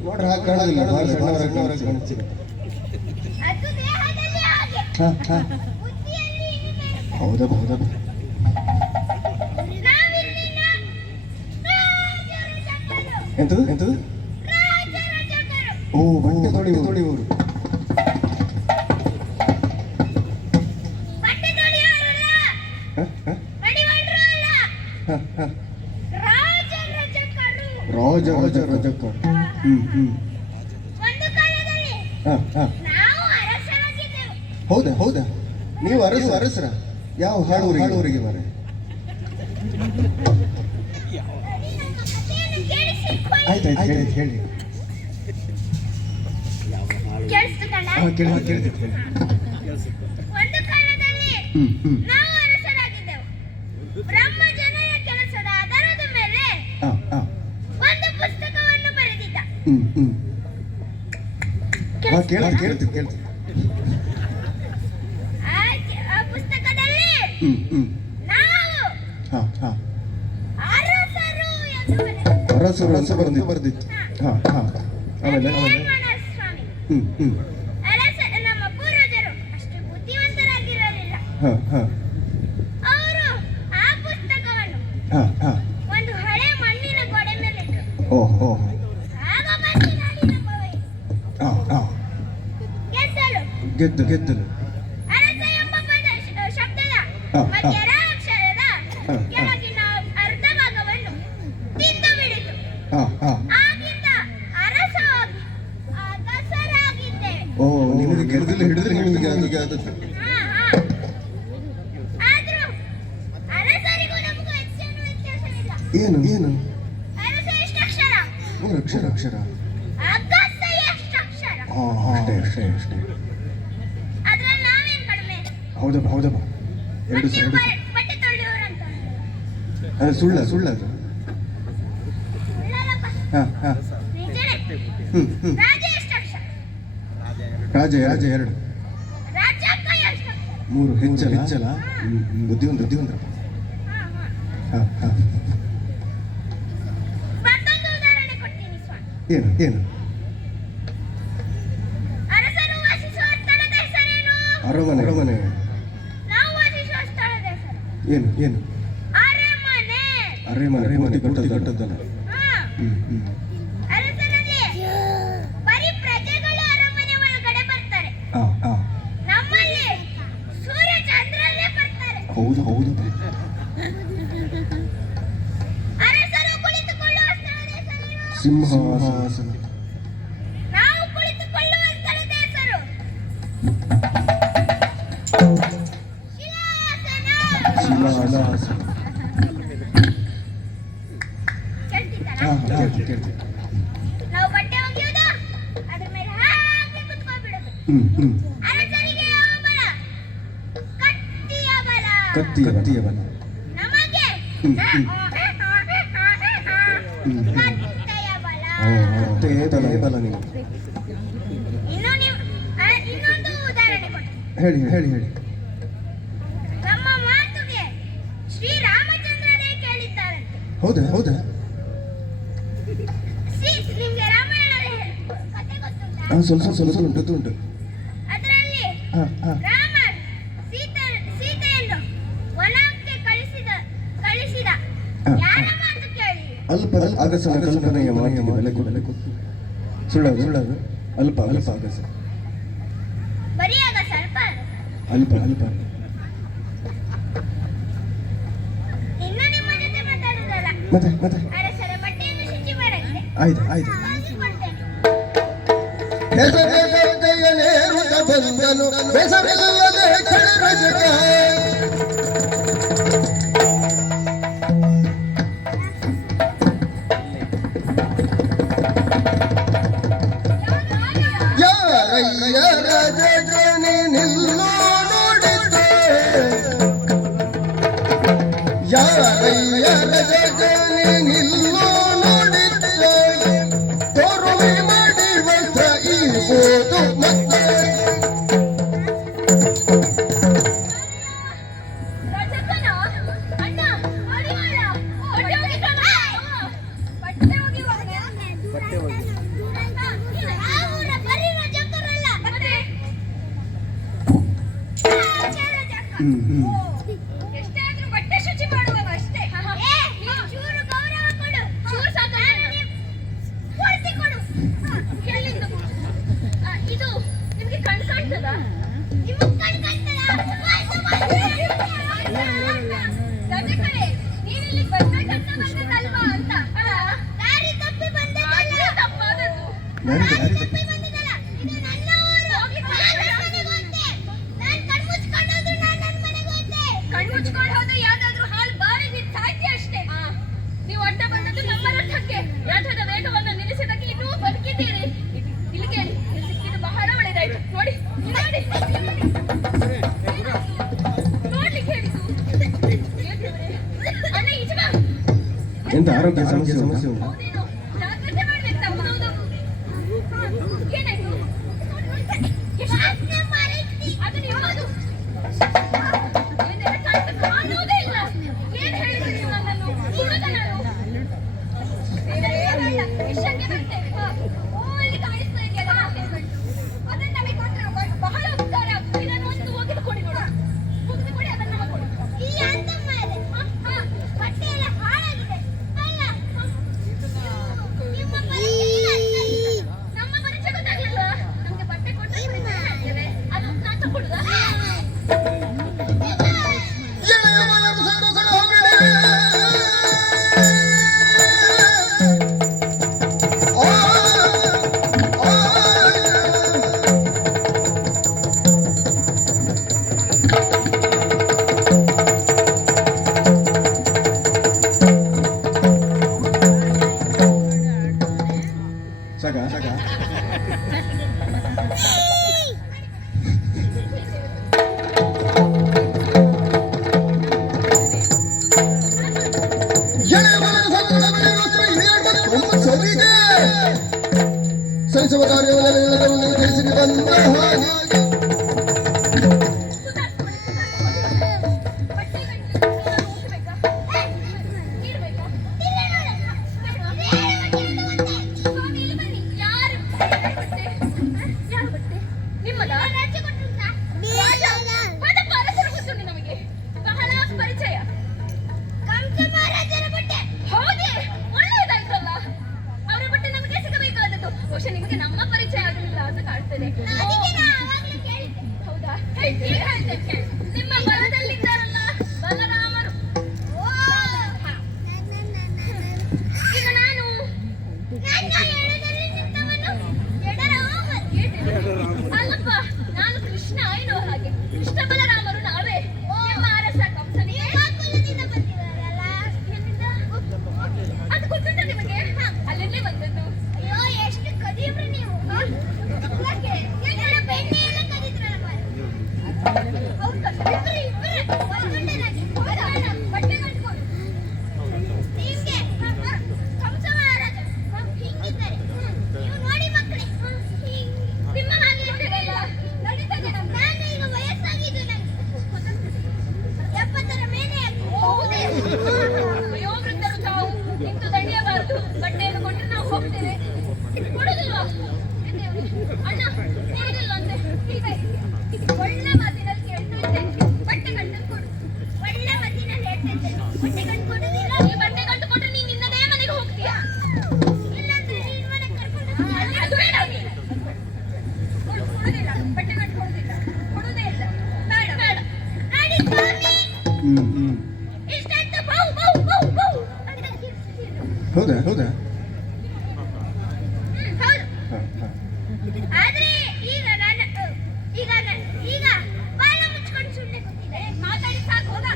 ನೋಡ್ರಿ ಹಾಗೆ ಕಾಣೋದಿಲ್ಲ ಭಾಳ ಸಣ್ಣವರಾಗಿ ಕಾಣಿಸ್ತೀವಿ ಹೌದಾ ಎಂತದು ಓ ಬಟ್ಟೆ ತೊಳಿಯುವರು ರಾಜ ರಜಕರು ಹೌದಾ ನೀವು ಅರಸರ ಯಾವ ಹಾಡುವರಿಗೆ ಮಾರೆ ಆಯ್ತು ಹೇಳಿ ಕೇಳ್ತಿತ್ತು ಹೇಳಿ ಒಂದು ಕಾಲದಲ್ಲಿ ನಾವು ಅರಸರಾಗಿದ್ದೆವು. ಬ್ರಹ್ಮ ಜನರ ಕೆಲಸದ ಆಧಾರದ ಮೇಲೆ ಒಂದು ಪುಸ್ತಕವನ್ನು ಬರೆದಿದ್ದ. ಕೇಳ್ತಿತ್ತು ಆ ಪುಸ್ತಕದಲ್ಲಿ ನಾವು ಅರಸರು ಎಂದು ಬರೆದಿತ್ತು ಆಮೇಲೆ ನಮ್ಮ ಪೂರ್ವಜರು ಅಷ್ಟು ಬುದ್ಧಿವಂತರಾಗಿರಲಿಲ್ಲ. ಅವರು ಆ ಪುಸ್ತಕವನ್ನು ಒಂದು ಹಳೆ ಮಣ್ಣಿನ ಗೋಡೆ ಮೇಲೆ ಇಟ್ಟರು. ಆಗ ಬಂದು ನಾಡಿನ ಗೆದ್ದಲು ಅರಸ ಎಂಬ ಶಬ್ದದ ಮಧ್ಯದ ಅಕ್ಷರದ ಕೆಳಗಿನ ಅರ್ಧ ಭಾಗವನ್ನು ತಿಂದು ಬಿಡಿತು. ಆಗಿಂದ ಅರಸರಾಗಿದ್ದೇವೆ. ನಿಮಗೆ ಗೆದ್ದಲು ಹಿಡಿದ್ರೆ ನಿಮಗೆ ಆದದ್ದು. ಆದ್ರೂ ಅರಸರಿಗೂ ನಮಗೂ ಹೆಚ್ಚೇನು ವ್ಯತ್ಯಾಸವಿಲ್ಲ. ಏನು ಅರಸ ಎಷ್ಟು ಅಕ್ಷರ? 3 ಅಕ್ಷರ. ಅಗಸ ಎಷ್ಟು ಅಕ್ಷರ? ಅಷ್ಟೇ ಅದ್ರಲ್ಲಿ ನಾವೇನ್ ಕಡಿಮೆ? ಹೌದಪ್ಪ ಬಟ್ಟೆ ತೊಳೆಯೋರಂತ ಅದು ಸುಳ್ಳದು ಸುಳ್ಳಲ್ಲಪ್ಪ. ನಿಜನೇ. ರಾಜ ಎಷ್ಟು ಅಕ್ಷರ? ರಾಜ 2 ರಾಜಕ್ಕ ಎಷ್ಟು ಅಕ್ಷರ? 3 ಹೆಚ್ಚಲ ಬುದ್ಧಿವಂತ ಮತ್ತೊಂದು ಉದಾಹರಣೆ ಕೊಡ್ತೀನಿ ಸ್ವಾಮಿ. ಏನು ಅರಸರು ವಾಸಿಸುವ ಸ್ಥಳದ ಹೆಸರೇನು? ಅರಮನೆ. ನಾವು ವಾಸಿಸುವ ಸ್ಥಳದ ಹೆಸರು ಏನು ಅರಮನೆ ಕಟ್ಟದ್ದಲ್ಲ. ಅರಸರಲ್ಲಿ ಬರೀ ಪ್ರಜೆಗಳು ಅರಮನೆ ಒಳಗಡೆ ಬರ್ತಾರೆ. ನಮ್ಮಲ್ಲಿ ಸೂರ್ಯ ಚಂದ್ರರೇ ಬರ್ತಾರೆ. ಹೌದು ಅರಸರು ಕುಳಿತುಕೊಳ್ಳುವ ಸ್ಥಳದ ಹೆಸರೇನು? ಸಿಂಹಾಸನ. ನಾವು ಕುಳಿತುಕೊಳ್ಳುವ ಸ್ಥಳದ ಹೆಸರು ಶಿಲಾಸನ. ಕೇಳ್ತಿದ್ದಾರಾ? ನಾವು ಬಟ್ಟೆ ಒಗೆಯುವುದು, ಅದ್ರ ಮೇಲೆ ಹಾಗೆ ಕುತ್ಕೊಂಡ್ಬಿಡೋದು. ಅರಸರಿಗೆ ಯಾವ ಬಲ? ಕತ್ತಿಯ ಬಲ. ನಮಗೆ ಕತ್ತೆಯ ಬಲ. ನೀವು ಇನ್ನೊಂದು ಉದಾಹರಣೆ ಕೊಡ್ತೀನಿ. ಹೇಳಿ ನಮ್ಮ ಮಾತುಗೆ ಶ್ರೀರಾಮಚಂದ್ರನೇ ಕೇಳಿದ್ದಾರಂತೆ. ಹೌದಾ ನಿಮ್ಗೆ ರಾಮಾಯಣದ ಕಥೆ ಗೊತ್ತುಂಟಾ? ಸ್ವಲ್ಪ ಉಂಟು. ಅದರಲ್ಲಿ ರಾಮ ಸೀತೆಯನ್ನು ವನಕ್ಕೆ ಕಳಿಸಿದ ಯಾರ ಮಾತು ಕೇಳಿ? ಅಲ್ಪ ಅಗಸನ ಕಲ್ಪನೆಯ ಮಾತಿಗೆ ಬೆಲೆ ಕೊಟ್ಟು ಸುಳ್ಳದು ಅಲ್ಪ ಅಗಸ ಅಲ್ಪ ಅಲ್ಪ ಇನ್ನು ನಿಮ್ಮ ಜೊತೆ ಮಾತಾಡುದಲ್ಲ. ಮತ್ತೆ ಅರಸರ ಬಟ್ಟೆಯನ್ನು ಶುಚಿ ಮಾಡಕ್ಕೆ ಆಯ್ತು ಕಳಿಸಿಕೊಡ್ತೇನೆ. ಹೆಸರೇರುತ್ತ ಬಂದನು ಬೆಸರಿಲ್ಲದೆ ಕಳೆದ ಜಗ ಯಾರಯ್ಯ ರಾಜನಿ ನಿಲ್ಲೋ ನೋಡಿದ್ದೆ ಯಾರಯ್ಯ ರಾಜನಿ ನಿಲ್ಲೋ ನೋಡಿದ್ದೆ ತೋರುವೆ ಮಾಡಿ ವಸ್ತ್ರ ಇರ್ಬೋದು ಮತ್ತೆ ರಜಕನ ಅಣ್ಣ ಅಡಿವಾಳ ಬಟ್ಟೆ ಒಗಿತಾನ ಬಟ್ಟೆ ಒಗಿವಾಗ ಅವರ ಬರೀ ರಜಕರಲ್ಲ. ಮತ್ತೆ ಎಷ್ಟೇ ಆದ್ರೂ ಬಟ್ಟೆ ಶುಚಿ ಮಾಡುವಾಗ ಅಷ್ಟೇ. ಚೂರು ಗೌರವ ಕೊಡು. ಚೂರು ಸಾಕ ಪೂರ್ತಿ ಕೊಡು. ಎಲ್ಲಿಂದ ಇದು ನಿಮ್ಗೆ ಕಣ್ ಕಾಣ್ತದ ನಿಮಗೆ ಕಣ್ಕಂತದ? ರಜಕರೇ ನೀವಿಲ್ಲಿ ಬರ್ಬೇಕಂತ ಬಂದದಲ್ವಾ ಅಂತ ದಾರಿ ತಪ್ಪಿ ಬಂದದಲ್ಲ. ತಪ್ಪಾದದ್ದು ದಾರಿ ತಪ್ಪಿ ಬಂದದಲ್ಲ. ಇದು ನನ್ನ ಊರು. ನಾನು ಮನೆಗೆ ಹೋಗ್ತೆ. ನಾನು ಕಣ್ಮುಚ್ಕೊಂಡೋದ್ರು ನಾನು ನನ್ನ ಮನೆಗೆ ಹೋಗ್ತೆ. ಕಣ್ಮುಚ್ಕೊಂಡು ಹೋದ್ರೆ ಯಾವ್ದಾದ್ರು ಹಾಳು ಬಾರಿಗೆ ಸಾಯ್ತಿ ಅಷ್ಟೇ. ನೀವು ಅಡ್ಡ ಬಂದದ್ದು ನಮ್ಮ ರಥಕ್ಕೆ. ರಥದ ವೇಗವನ್ನು ನಿಲ್ಲಿಸಿದಕ್ಕೆ ಇನ್ನೂ ಬದುಕಿದ್ದೀರಿ. ಇಲ್ಲಿ ಕೇಳಿ ಇಲ್ಲಿ ಸಿಕ್ಕಿದ್ದು ಬಹಳ ಒಳ್ಳೆದಾಯ್ತು. ನೋಡಿ ನೋಡಿ ನೋಡ್ಲಿಕ್ಕೆ ಹೇಳಿದ್ದು ಅಣ್ಣ ಈಚೆ ಬಾ. ಎಂತ ಆರೋಗ್ಯ ಸಮಸ್ಯೆ ಉಂಟು ಹೌದೇನೋ ಜಾಗ್ರತೆ ಮಾಡ್ಬೇಕು ತಮ್ಮ. ಏನಾಯ್ತು ವಾಸನೆ ಮಾರೈತಿ. ಅದು ನಿಮ್ಮದು. ಏನೆಲ್ಲ ಕಾಣ್ತಾ ಕಾಣುವುದೇ ಇಲ್ಲ. ಏನ್ ಹೇಳಿದ್ರು ನೀವು ನನ್ನನ್ನು ಸುಡುದ ನಾನು ಬೇಡ ವಿಷಯಕ್ಕೆ ಬರ್ತೇವೆ. ಅಲ್ಲಿ ಕಾಣಿಸ್ತಾ ಇದೆಯಲ್ಲ ಅದನ್ನ ನಮಗೆ ಕೊಟ್ಟರೆ ಬಹಳ ಉಪಕಾರ. ಇದನ್ನು ಒಂದು ಒಗೆದು ಕೊಡಿ ನೋಡ. ಒಗೆದು ಕೊಡಿ ಅದನ್ನ ನಮಗೆ ಕೊಡಿ. ಈ ಅಂತ ಮಾರೆ. ಬಟ್ಟೆ ಎಲ್ಲ ಹಾಳಾಗಿದೆ. ಅಲ್ಲ. ನಿಮ್ಮ ಪರಿಚಯ ಇಲ್ಲ. ನಮ್ಮ ಪರಿಚಯ ಗೊತ್ತಾಗ್ಲಿಲ್ಲ. ನಮ್ಗೆ ಬಟ್ಟೆ ಕೊಟ್ಟರೆ ಪರಿಚಯ ಮಾಡ್ತೇವೆ. ಅದು ನಾನು ತಗೊಳ್ಳುದಾ? ಸಾಕ ಸಹಿಸುವ ಕಾರ್ಯವನ್ನು ತಿಳಿಸಿ ಬಂದ ಹಾಗೆ ನಿಮಗೆ ನಮ್ಮ ಪರಿಚಯ ಆಗಲಿಲ್ಲ ಅಂತ ಕಾಣ್ತದೆ. ಹೌದಾ? ಹೇಳ್ತೇನೆ. ನಿಮ್ಮ ಬಲದಲ್ಲಿದ್ದಾರಲ್ಲ ಬಲರಾಮರು. ಈಗ ನಾನು ಅಲ್ಲಪ್ಪ ನಾನು ಕೃಷ್ಣ ಏನೋ ಹಾಗೆ ಕೃಷ್ಣ ಬಲರಾಮರು ನಾವೇ. ನಿಮ್ಮ ಅರಸ ಕಂಸನಿಗೆ ಅದು ಗೊತ್ತುಂಟ ನಿಮಗೆ? ಅಲ್ಲೇ ಬಂದದ್ದು. ಅಯ್ಯೋ ಎಷ್ಟು ಕದಿಬ್ರಿ ನೀವು. ಯಾಕೆ ಬೆಣ್ಣೆ ಎಲ್ಲ ಕದಿದ್ರಲ್ಲ. ಹೌದಾ? ಬಟ್ಟೆ ಕಟ್ಕೊಂಡು ನಿಮ್ಗೆ ಕಂಸ ಮಹಾರಾಜ ಹಿಂಗಿದ್ದಾರೆ. ನೀವು ನೋಡಿ ಮಕ್ಕಳೇ. ನಿಮ್ಮ ಹಾಗೆ ಇರ್ತೇವಲ್ಲ ನಡೀತದೆ ನಮ್ಗೆ. ನಾನು ಈಗ ವಯಸ್ಸಾಗಿದ್ದು ನನಗೆ 70ರ ಮೇಲೆ ಆಗಿದೆ. ಹೌದೇ? ವಯೋವೃದ್ಧರು ತಾವು ನಿಂತು ದಣಿಯಬಾರದು. ಬಟ್ಟೆಯನ್ನು ಕೊಟ್ಟರೆ ನಾವು ಹೋಗ್ತೇವೆ. ಕೊಡುದಿಲ್ವಾ? ಅಣ್ಣ ಕೊಡುದಿಲ್ಲ ಅಂತೆ. ಈಗ ಒಳ್ಳೆ ಮಾತಿನಲ್ಲಿ ಕೇಳ್ತಾ ಇದ್ದೇನೆ. ಬಟ್ಟೆ ಗಂಟು ಕೊಡು. ಒಳ್ಳೆ ಮದ್ದಿನಲ್ಲಿ ಹೇಳ್ತಾ ಇದ್ದೇನೆ. ಬಟ್ಟೆ ಗಂಟು ಕೊಡುದಿಲ್ಲ. ಈ ಬಟ್ಟೆ ಗಂಟು ಕೊಟ್ಟರೆ ನೀನು ನಿನ್ನದೇ ಮನೆಗೆ ಹೋಗ್ತೀಯಾ? ಇಲ್ಲಾಂದ್ರೆ ನೀನ್ ಮನೆಗೆ ಕರ್ಕೊಂಡು ಹೋಗ್ತೀಯ. ಅಲ್ಲಿ ಅದು ಬೇಡ ನೀನು. ಕೊಡುದಿಲ್ಲ. ಬಟ್ಟೆ ಗಂಟು ಕೊಡುದಿಲ್ಲ. ಕೊಡುವುದೇ ಇಲ್ಲ. ಬೇಡ. ಇಷ್ಟಂತೂ ಬೌ ಬೌ ಬೌ ಬೌ ಅಂತ ಕಿರ್ಚಿದ್ರು. ಹೌದಾ ಹೌದಾ ಹೌದು. ಆದ್ರೆ ಈಗ ಈಗ ಬಾಲ ಮುಚ್ಕೊಂಡು ಸುಮ್ಮನೆ ಕೂತಿದೆ. ಮಾತಾಡಿ ಸಾಕು ಹೋಗ.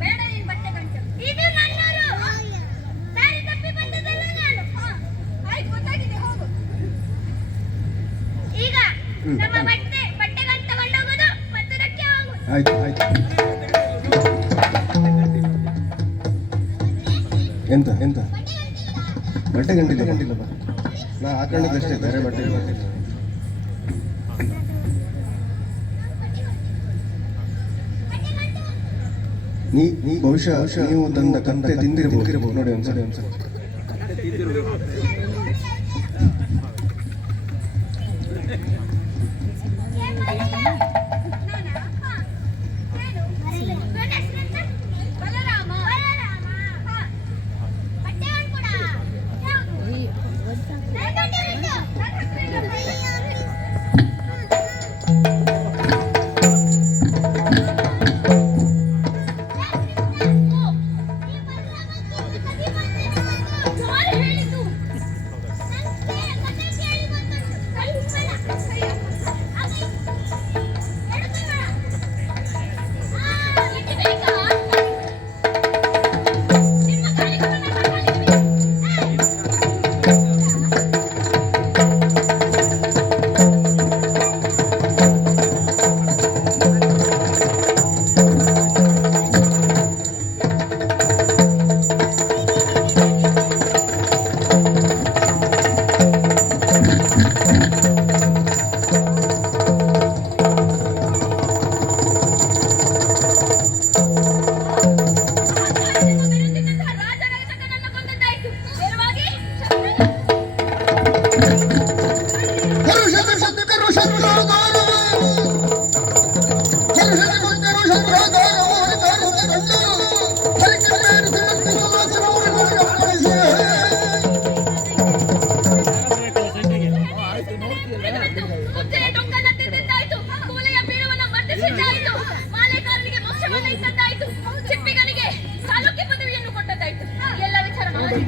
ಬೇಡ ನೀನ್ ಬಟ್ಟೆ ಗಂಟು. ಇದು ನನ್ನೂರು. ದಾರಿ ತಪ್ಪಿ ಬಂದದಲ್ಲ ನಾನು. ಆಯ್ತು ಗೊತ್ತಾಗಿದೆ ಹೋಗು. ಈಗ ನಮ್ಮ ಬಟ್ಟೆಗಳನ್ನು ತಗೊಂಡೋಗೋದು ಮತ್ತದಕ್ಕೆ ಹೋಗುದು. ಆಯ್ತು ಆಯ್ತು. ಎಂತ ಎಂತ ಬಟ್ಟೆ ಗಂಟಿಲ್ಲ ಬಾ. ನಾ ಹಾಕೊಂಡಿದ್ದಷ್ಟೇ, ಬೇರೆ ಬಟ್ಟೆ ಗಂಟಿಲ್ಲ. ನೀ ಬಹುಶಃ ನೀವು ತಂದ ಕಂತೆ ತಿಂದಿರಬಹುದು. ನೋಡಿ ಒಂದ್ಸರಿ ಬಲರಾಮ. ಯಾರು ಹೇಳಿದ್ದು? ಇದು ಬೇಕಾ? ನಿಮ್ಮ ಕಾರ್ಯಕ್ರಮ ಮಾಡಿದ್ವಿ. ವಿರುದ್ಧಿನಂತಹ ರಾಜರಕ್ಷಕನನ್ನು ಕೊಂದದ್ದಾಯ್ತು. ನೇರವಾಗಿ ಮುಚ್ಚೆಯ ಡೊಂಕನ್ನ ತಿಂದಿದ್ದಾಯ್ತು. ಕೂಲೆಯ ಬೀಳುವನ್ನ ಮರ್ದಿಸಿದ್ದಾಯ್ತು. ಮಾಲೆಕಾರನಿಗೆ ಮೋಕ್ಷವನ್ನ ಇಟ್ಟದ್ದಾಯ್ತು. ಚಿಪ್ಪಿಗನಿಗೆ ತಾಲೂಕಿ ಪದವಿಯನ್ನು ಕೊಟ್ಟದ್ದಾಯ್ತು. ಎಲ್ಲ ವಿಚಾರ ಮಾಡಿ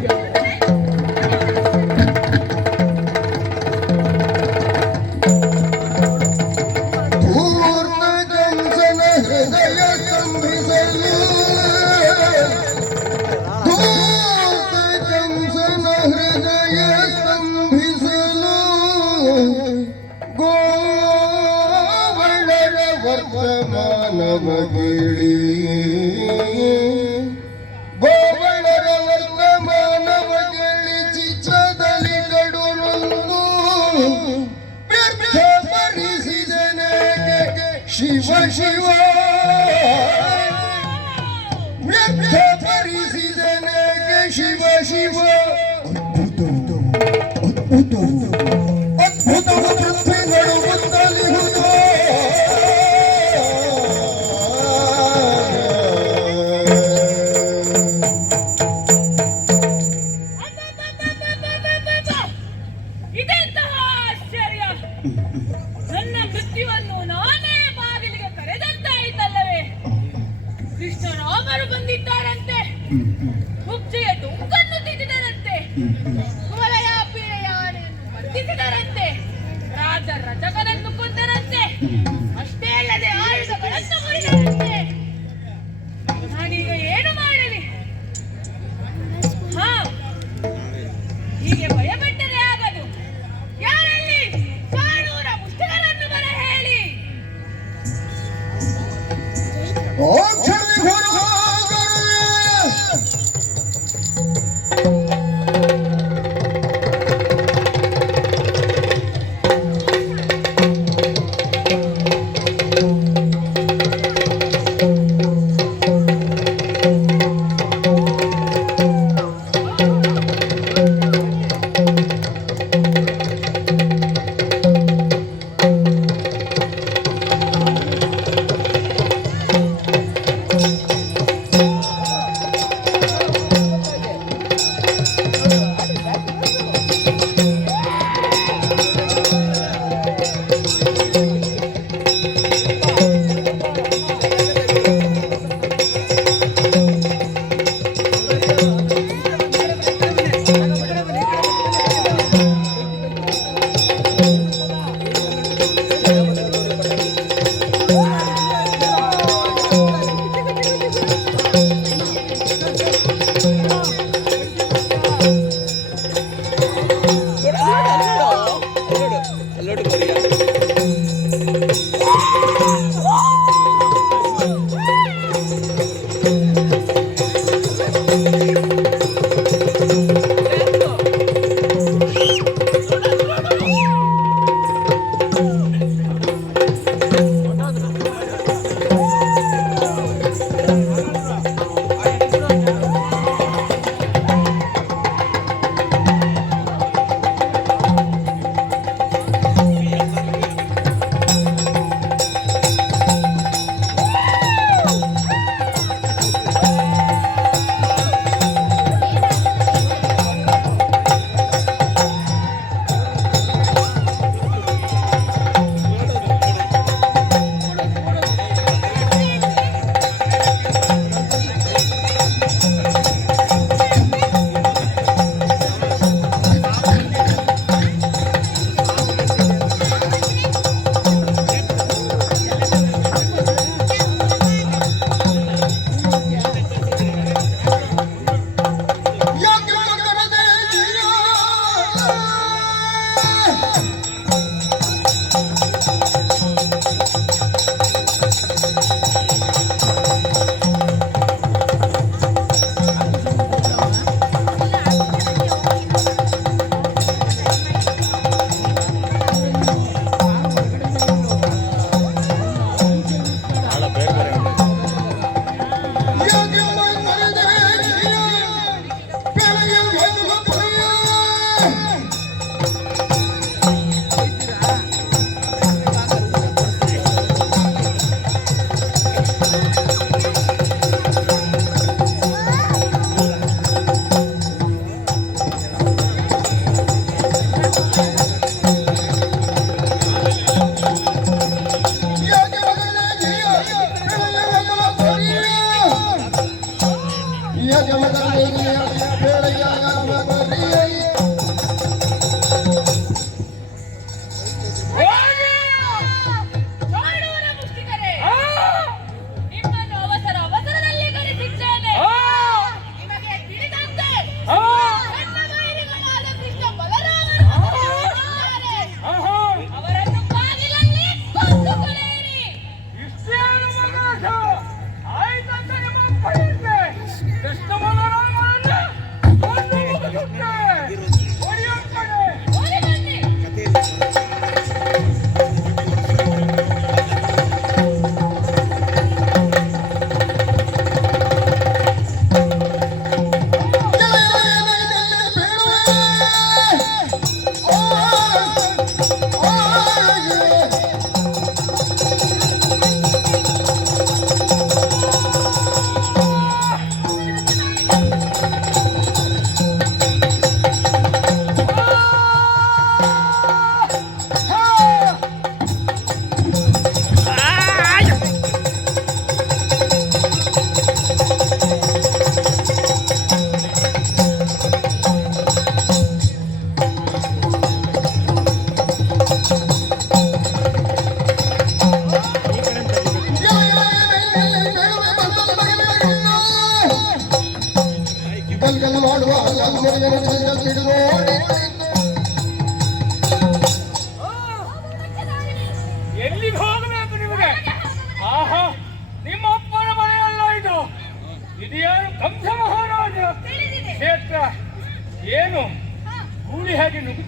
ವರ್ತಮಾನವ ಕೇಳಿ ಗೋವಳರ ವರ್ತಮಾನವ ಕೇಳಿ ಚಿತ್ರದಲ್ಲಿ ಕಡುನೊಂದು ವ್ಯರ್ಥಪಡಿಸಿದನೆ ಶಿವ ಶಿವ ವ್ಯರ್ಥಪಡಿಸಿದನೆ ಶಿವ ಶಿವ ಅದ್ಭುತ ಪೃಥ್ವಿ ನಡುಗುತ್ತಲಿಹುದು ಇದೆಂತಹ ಆಶ್ಚರ್ಯ. ನನ್ನ ಮೃತ್ಯುವನ್ನು ನಾನೇ ಬಾಗಿಲಿಗೆ ಕರೆದಂತಾಯಿತಲ್ಲವೇ? ಕೃಷ್ಣರಾಮರು ಬಂದಿದ್ದಾರಂತೆ. ಹುಚ್ಚೆಯ ಡುಂಕನ್ನು ತಿಂದಿದರಂತೆ. ಕುವಲಯ ಪೀಳೆಯ ಆನೆಯನ್ನು ಬಂಧಿಸಿದರಂತೆ. ರಾಜ ರಜಕನನ್ನು ಕೊಂದರಂತೆ. ಅಷ್ಟೇ ಅಲ್ಲದೆ ಆಯುಧಗಳನ್ನು ಮುರಿದರಂತೆ. ನಾನೀಗ ಏನು ಮಾಡಲಿ? ಹೀಗೆ ಭಯಪಟ್ಟರೆ ಆಗದು. ಯಾರಲ್ಲಿ ಸಾಣೂರ ಮುಷ್ಟಿಕರನ್ನು ಬರ ಹೇಳಿ.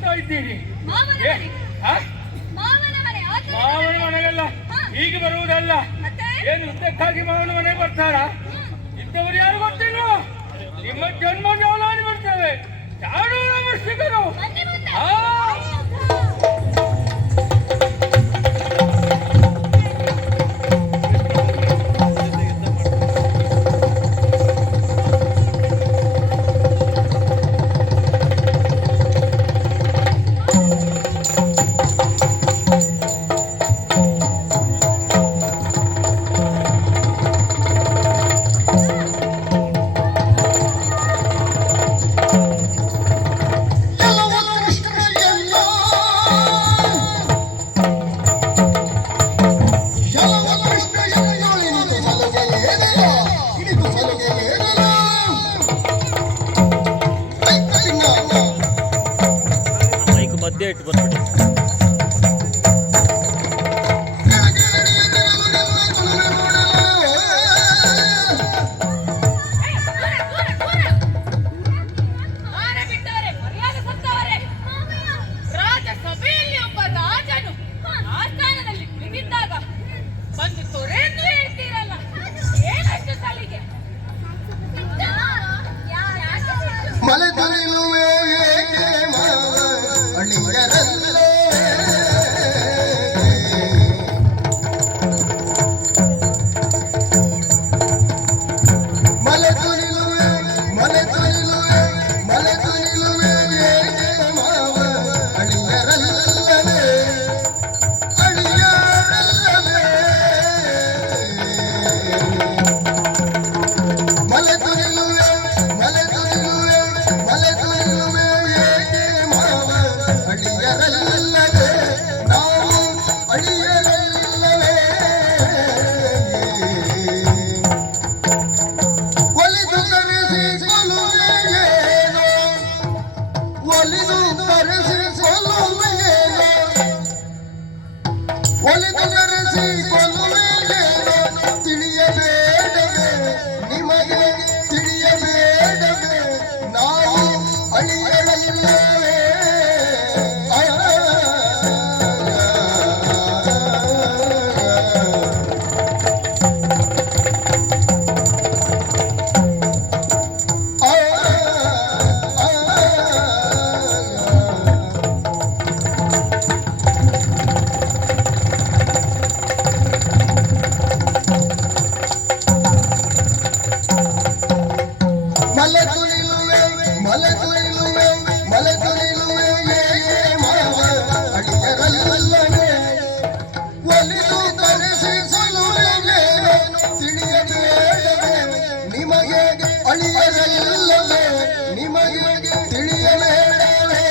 ಹುಡುಕ್ತಾ ಇದ್ದೀರಿ? ಮಾವನ ಏ, ಮನೆ. ಆ? ಮಾವನ ಮನೆ ಆ ಕಡೆ. ಮಾವನ ಮನೆಗಲ್ಲ, ಹೀಗೆ ಬರುವುದಲ್ಲ. ಮತ್ತೆ ಏನು ಯುದ್ಧಕ್ಕಾಗಿ ಮಾವನ ಮನೆಗೆ ಬರ್ತಾರಾ? ಇದ್ದವರು ಯಾರು ಗೊತ್ತಿಲ್ಲ. ನಿಮ್ಮ ಜನ್ಮ ಜವಲಾಡಿ ಬಿಡ್ತೇವೆ. ಯಾರು ನಮ್ಮ ಶಿಖರು? ಬನ್ನಿ ಮುಂದೆ. ಆ ಮೈಕ್ ಮಧ್ಯೆ ಇಟ್ಟು ಬಂದ್ಬಿಡಿ. ಆನೆ ಬಿಟ್ಟವರೆ, ಮರ್ಯಾದೆ ಸತ್ತವರೆ. ರಾಜಸಭೆಯಲ್ಲಿ ಒಬ್ಬ ರಾಜನು ಆಸ್ಥಾನದಲ್ಲಿ ಕುಳಿತಿದ್ದಾಗ ಬಂದು ತೊರೆಯನ್ನು ಹೇಳ್ತೀರಲ್ಲ, ಏನಷ್ಟು ಸಲಿಗೆ? ಮಲೆ ತಲೆಯುವೆ ಏಕೆ ಅಳಿಯರಲ್ಲೇ ಮಲೆ ತುಳಿಲುವೆ ಮಲೆ ತುಳಿಲುವೆ ಮಲೆ ತುಳಿಲುವೆ ಏಕೆ ಮಾವ ಅಳಿಯರಲ್ಲವೇ ಅಳಿಯರಲ್ಲವೇ ಮಲೆ ತುಳಿಲುವೆ ಮಲೆ ತುಳಿಲುವೆ ಮಲೆ ತುಳಿಲುವೆ ಏಕೆ ಮಾವ ಅಳಿಯರಲ್ಲವೇ ನಾವು ಅಳಿಯರಲ್ಲವೇ ಒಲಿದು ಕರೆಸಿಕೊಳ್ಳುವೆಯೇನೋ ಒಲಿದು ಕರೆಸಿಕೊಳ್ಳುವೆಯೇನೋ ಒಲಿದು ಕರೆಸಿಕೊಳ್ಳುವೆಯೇನೋ ತಿಳಿಯಬೇಡವೇ ನಿಮಗೆ ತಿಳಿಯಬೇಡವೇ ನಾವು ಅಳಿಯರಲ್ಲವೇ ಮಲೆ ತುಳಿಲುವೆ ಮಲೆ ತುಳಿಲುವೆ ಮಲೆ ತುಳಿಲುವೆ ಏಕೆ ಮಾವ ಅಳಿಯರಲ್ಲವೇ ಒಲಿದು ಕರೆಸಿಕೊಳ್ಳುವೆಯೇನೋ ತಿಳಿಯಬೇಡವೇ ನಿಮಗೆ ಅಳಿಯರಲ್ಲವೇ ನಿಮಗೆ ತಿಳಿಯಬೇಡವೇ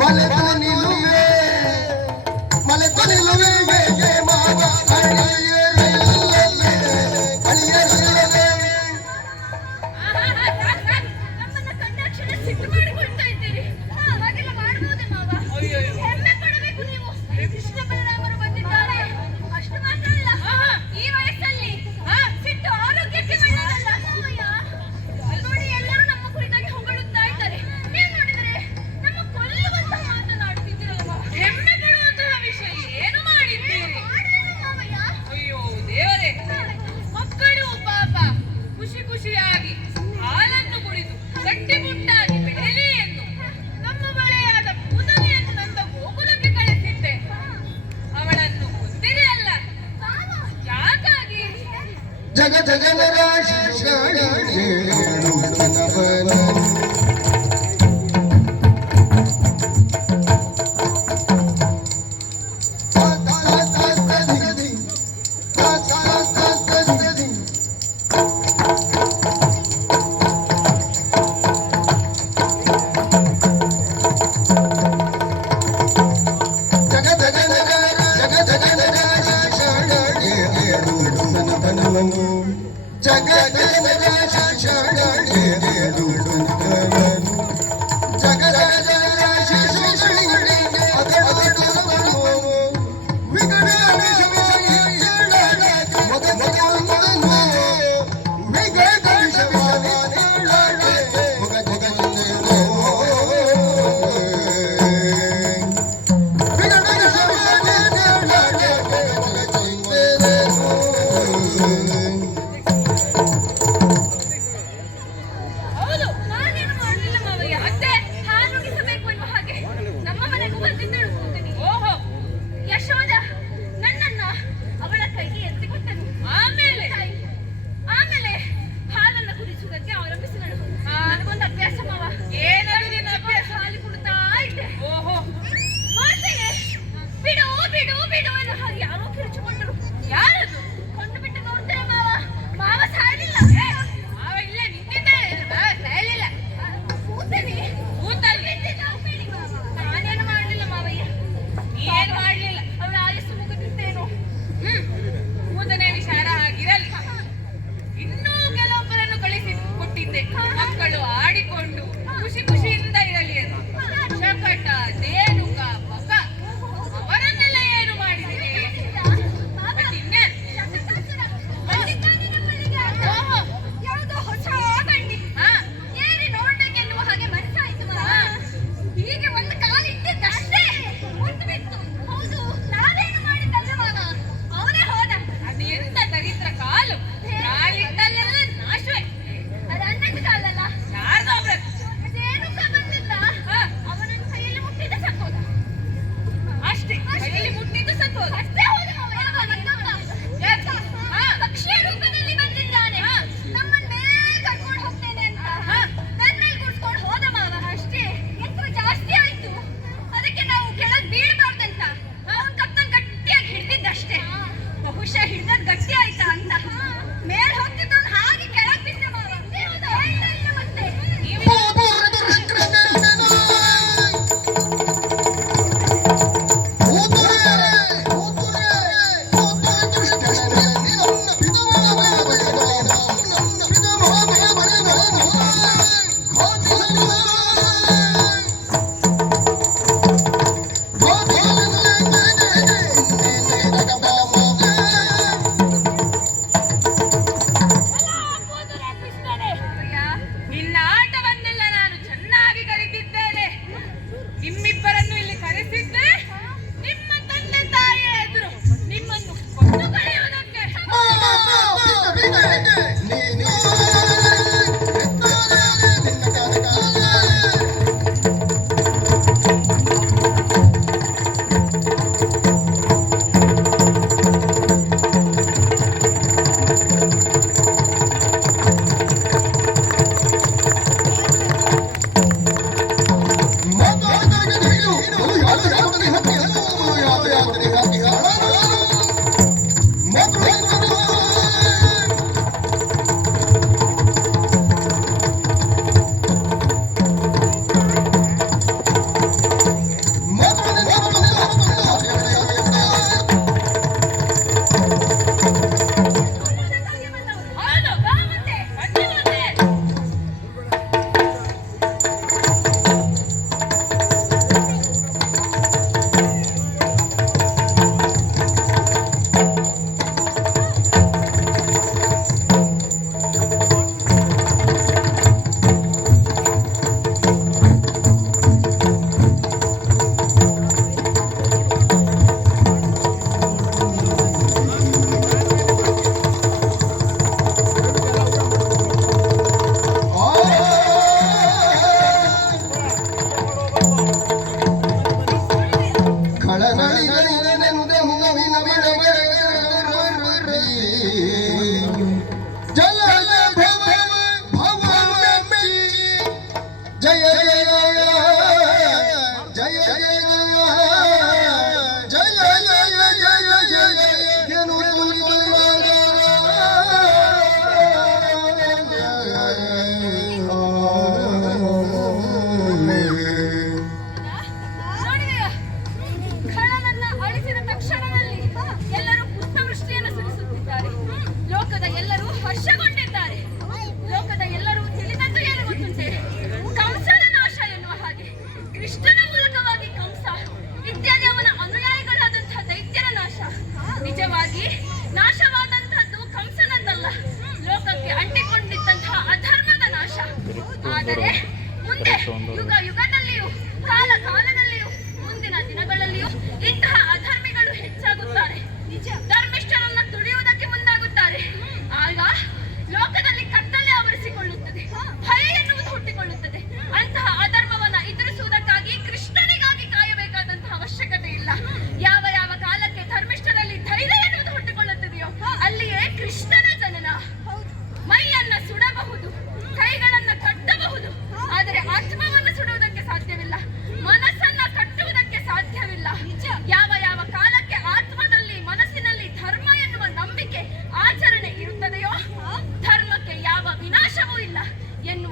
ಮಲೆ ತುಳಿಲುವೆ ಮಲೆ ತುಳಿಲುವೆ ಏಕೆ ಮಾವ ಅಳಿಯರಲ್ಲವೇ ಅಳಿಯರಲ್ಲವೇ ನಮ್ಮನ್ನ ಕಂಡಾಕ್ಷಣ ಸಿಟ್ಟು ಮಾಡಿಕೊಳ್ತಾ ಇದ್ದೀರಿ. ಹಾಗೆಲ್ಲ ಮಾಡಬಹುದೇ ಮಾವ? ಹೆಮ್ಮೆ ಪಡಬೇಕು ನೀವು. ಕೃಷ್ಣ ಬಲರಾಮರು ಬಂದಿದ್ದಾರೆ. ಅಷ್ಟು ಮಾತ್ರ ಅಲ್ಲ, ಈ ವಯಸ್ಸಲ್ಲಿ ಸಿಟ್ಟು ಆರೋಗ್ಯಕ್ಕೆ ಒಳ್ಳೆಯದಲ್ಲ. ಖುಷಿಯಾಗಿ ಹಾಲನ್ನು ಕುಡಿದು ಗಟ್ಟಿಮುಟ್ಟಾಗಿ ಬೆಳೆಯಲಿ ಎಂದು ನಮ್ಮ ಮಳೆಯಾದ ಕೂದಲಿಯನ್ನು ನನ್ನ ಗೋಕುಲಕ್ಕೆ ಕಳಿಸಿದ್ದೆ. ಅವಳನ್ನು ಹೊಂದಿದೆ ಅಲ್ಲ, ಯಾಕಾಗಿ ಜಗ ಜಗನ ಜಗ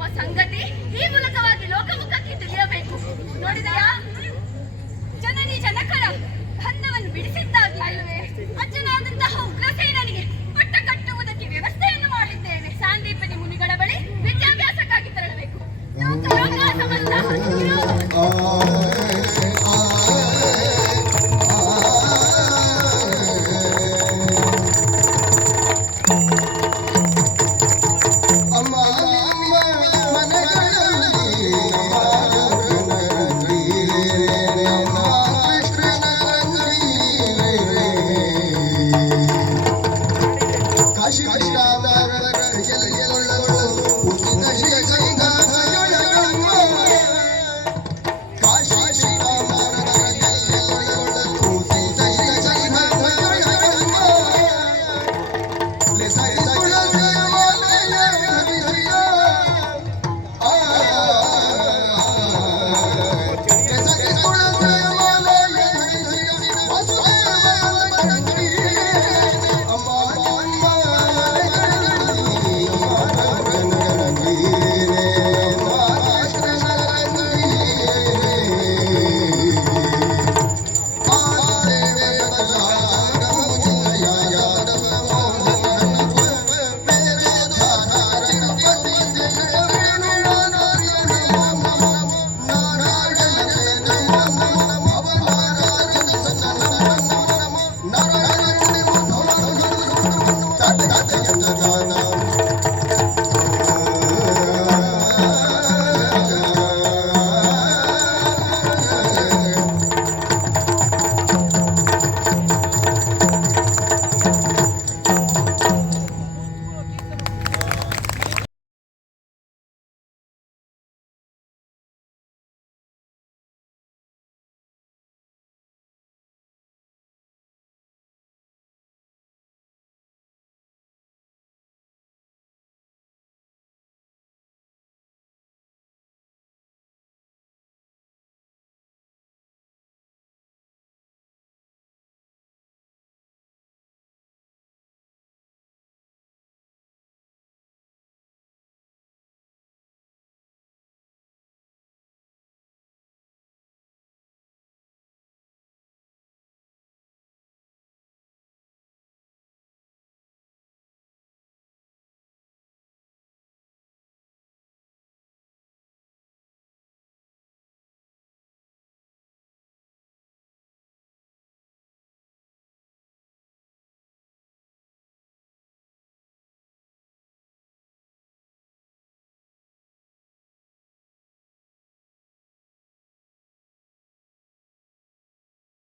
ಎನ್ನುವ ಸಂಗತಿ ಈ ಮೂಲಕವಾಗಿ ಲೋಕಮುಖಕ್ಕೆ ತಿಳಿಯಬೇಕು. ನೋಡಿದೆಯಾ, ಜನನಿ ಜನಕರ ಬಂಧವನ್ನು ಬಿಡಿಸಿದ್ದಾಗಿ ಅಲ್ಲವೇ ಅಜ್ಜನಾದ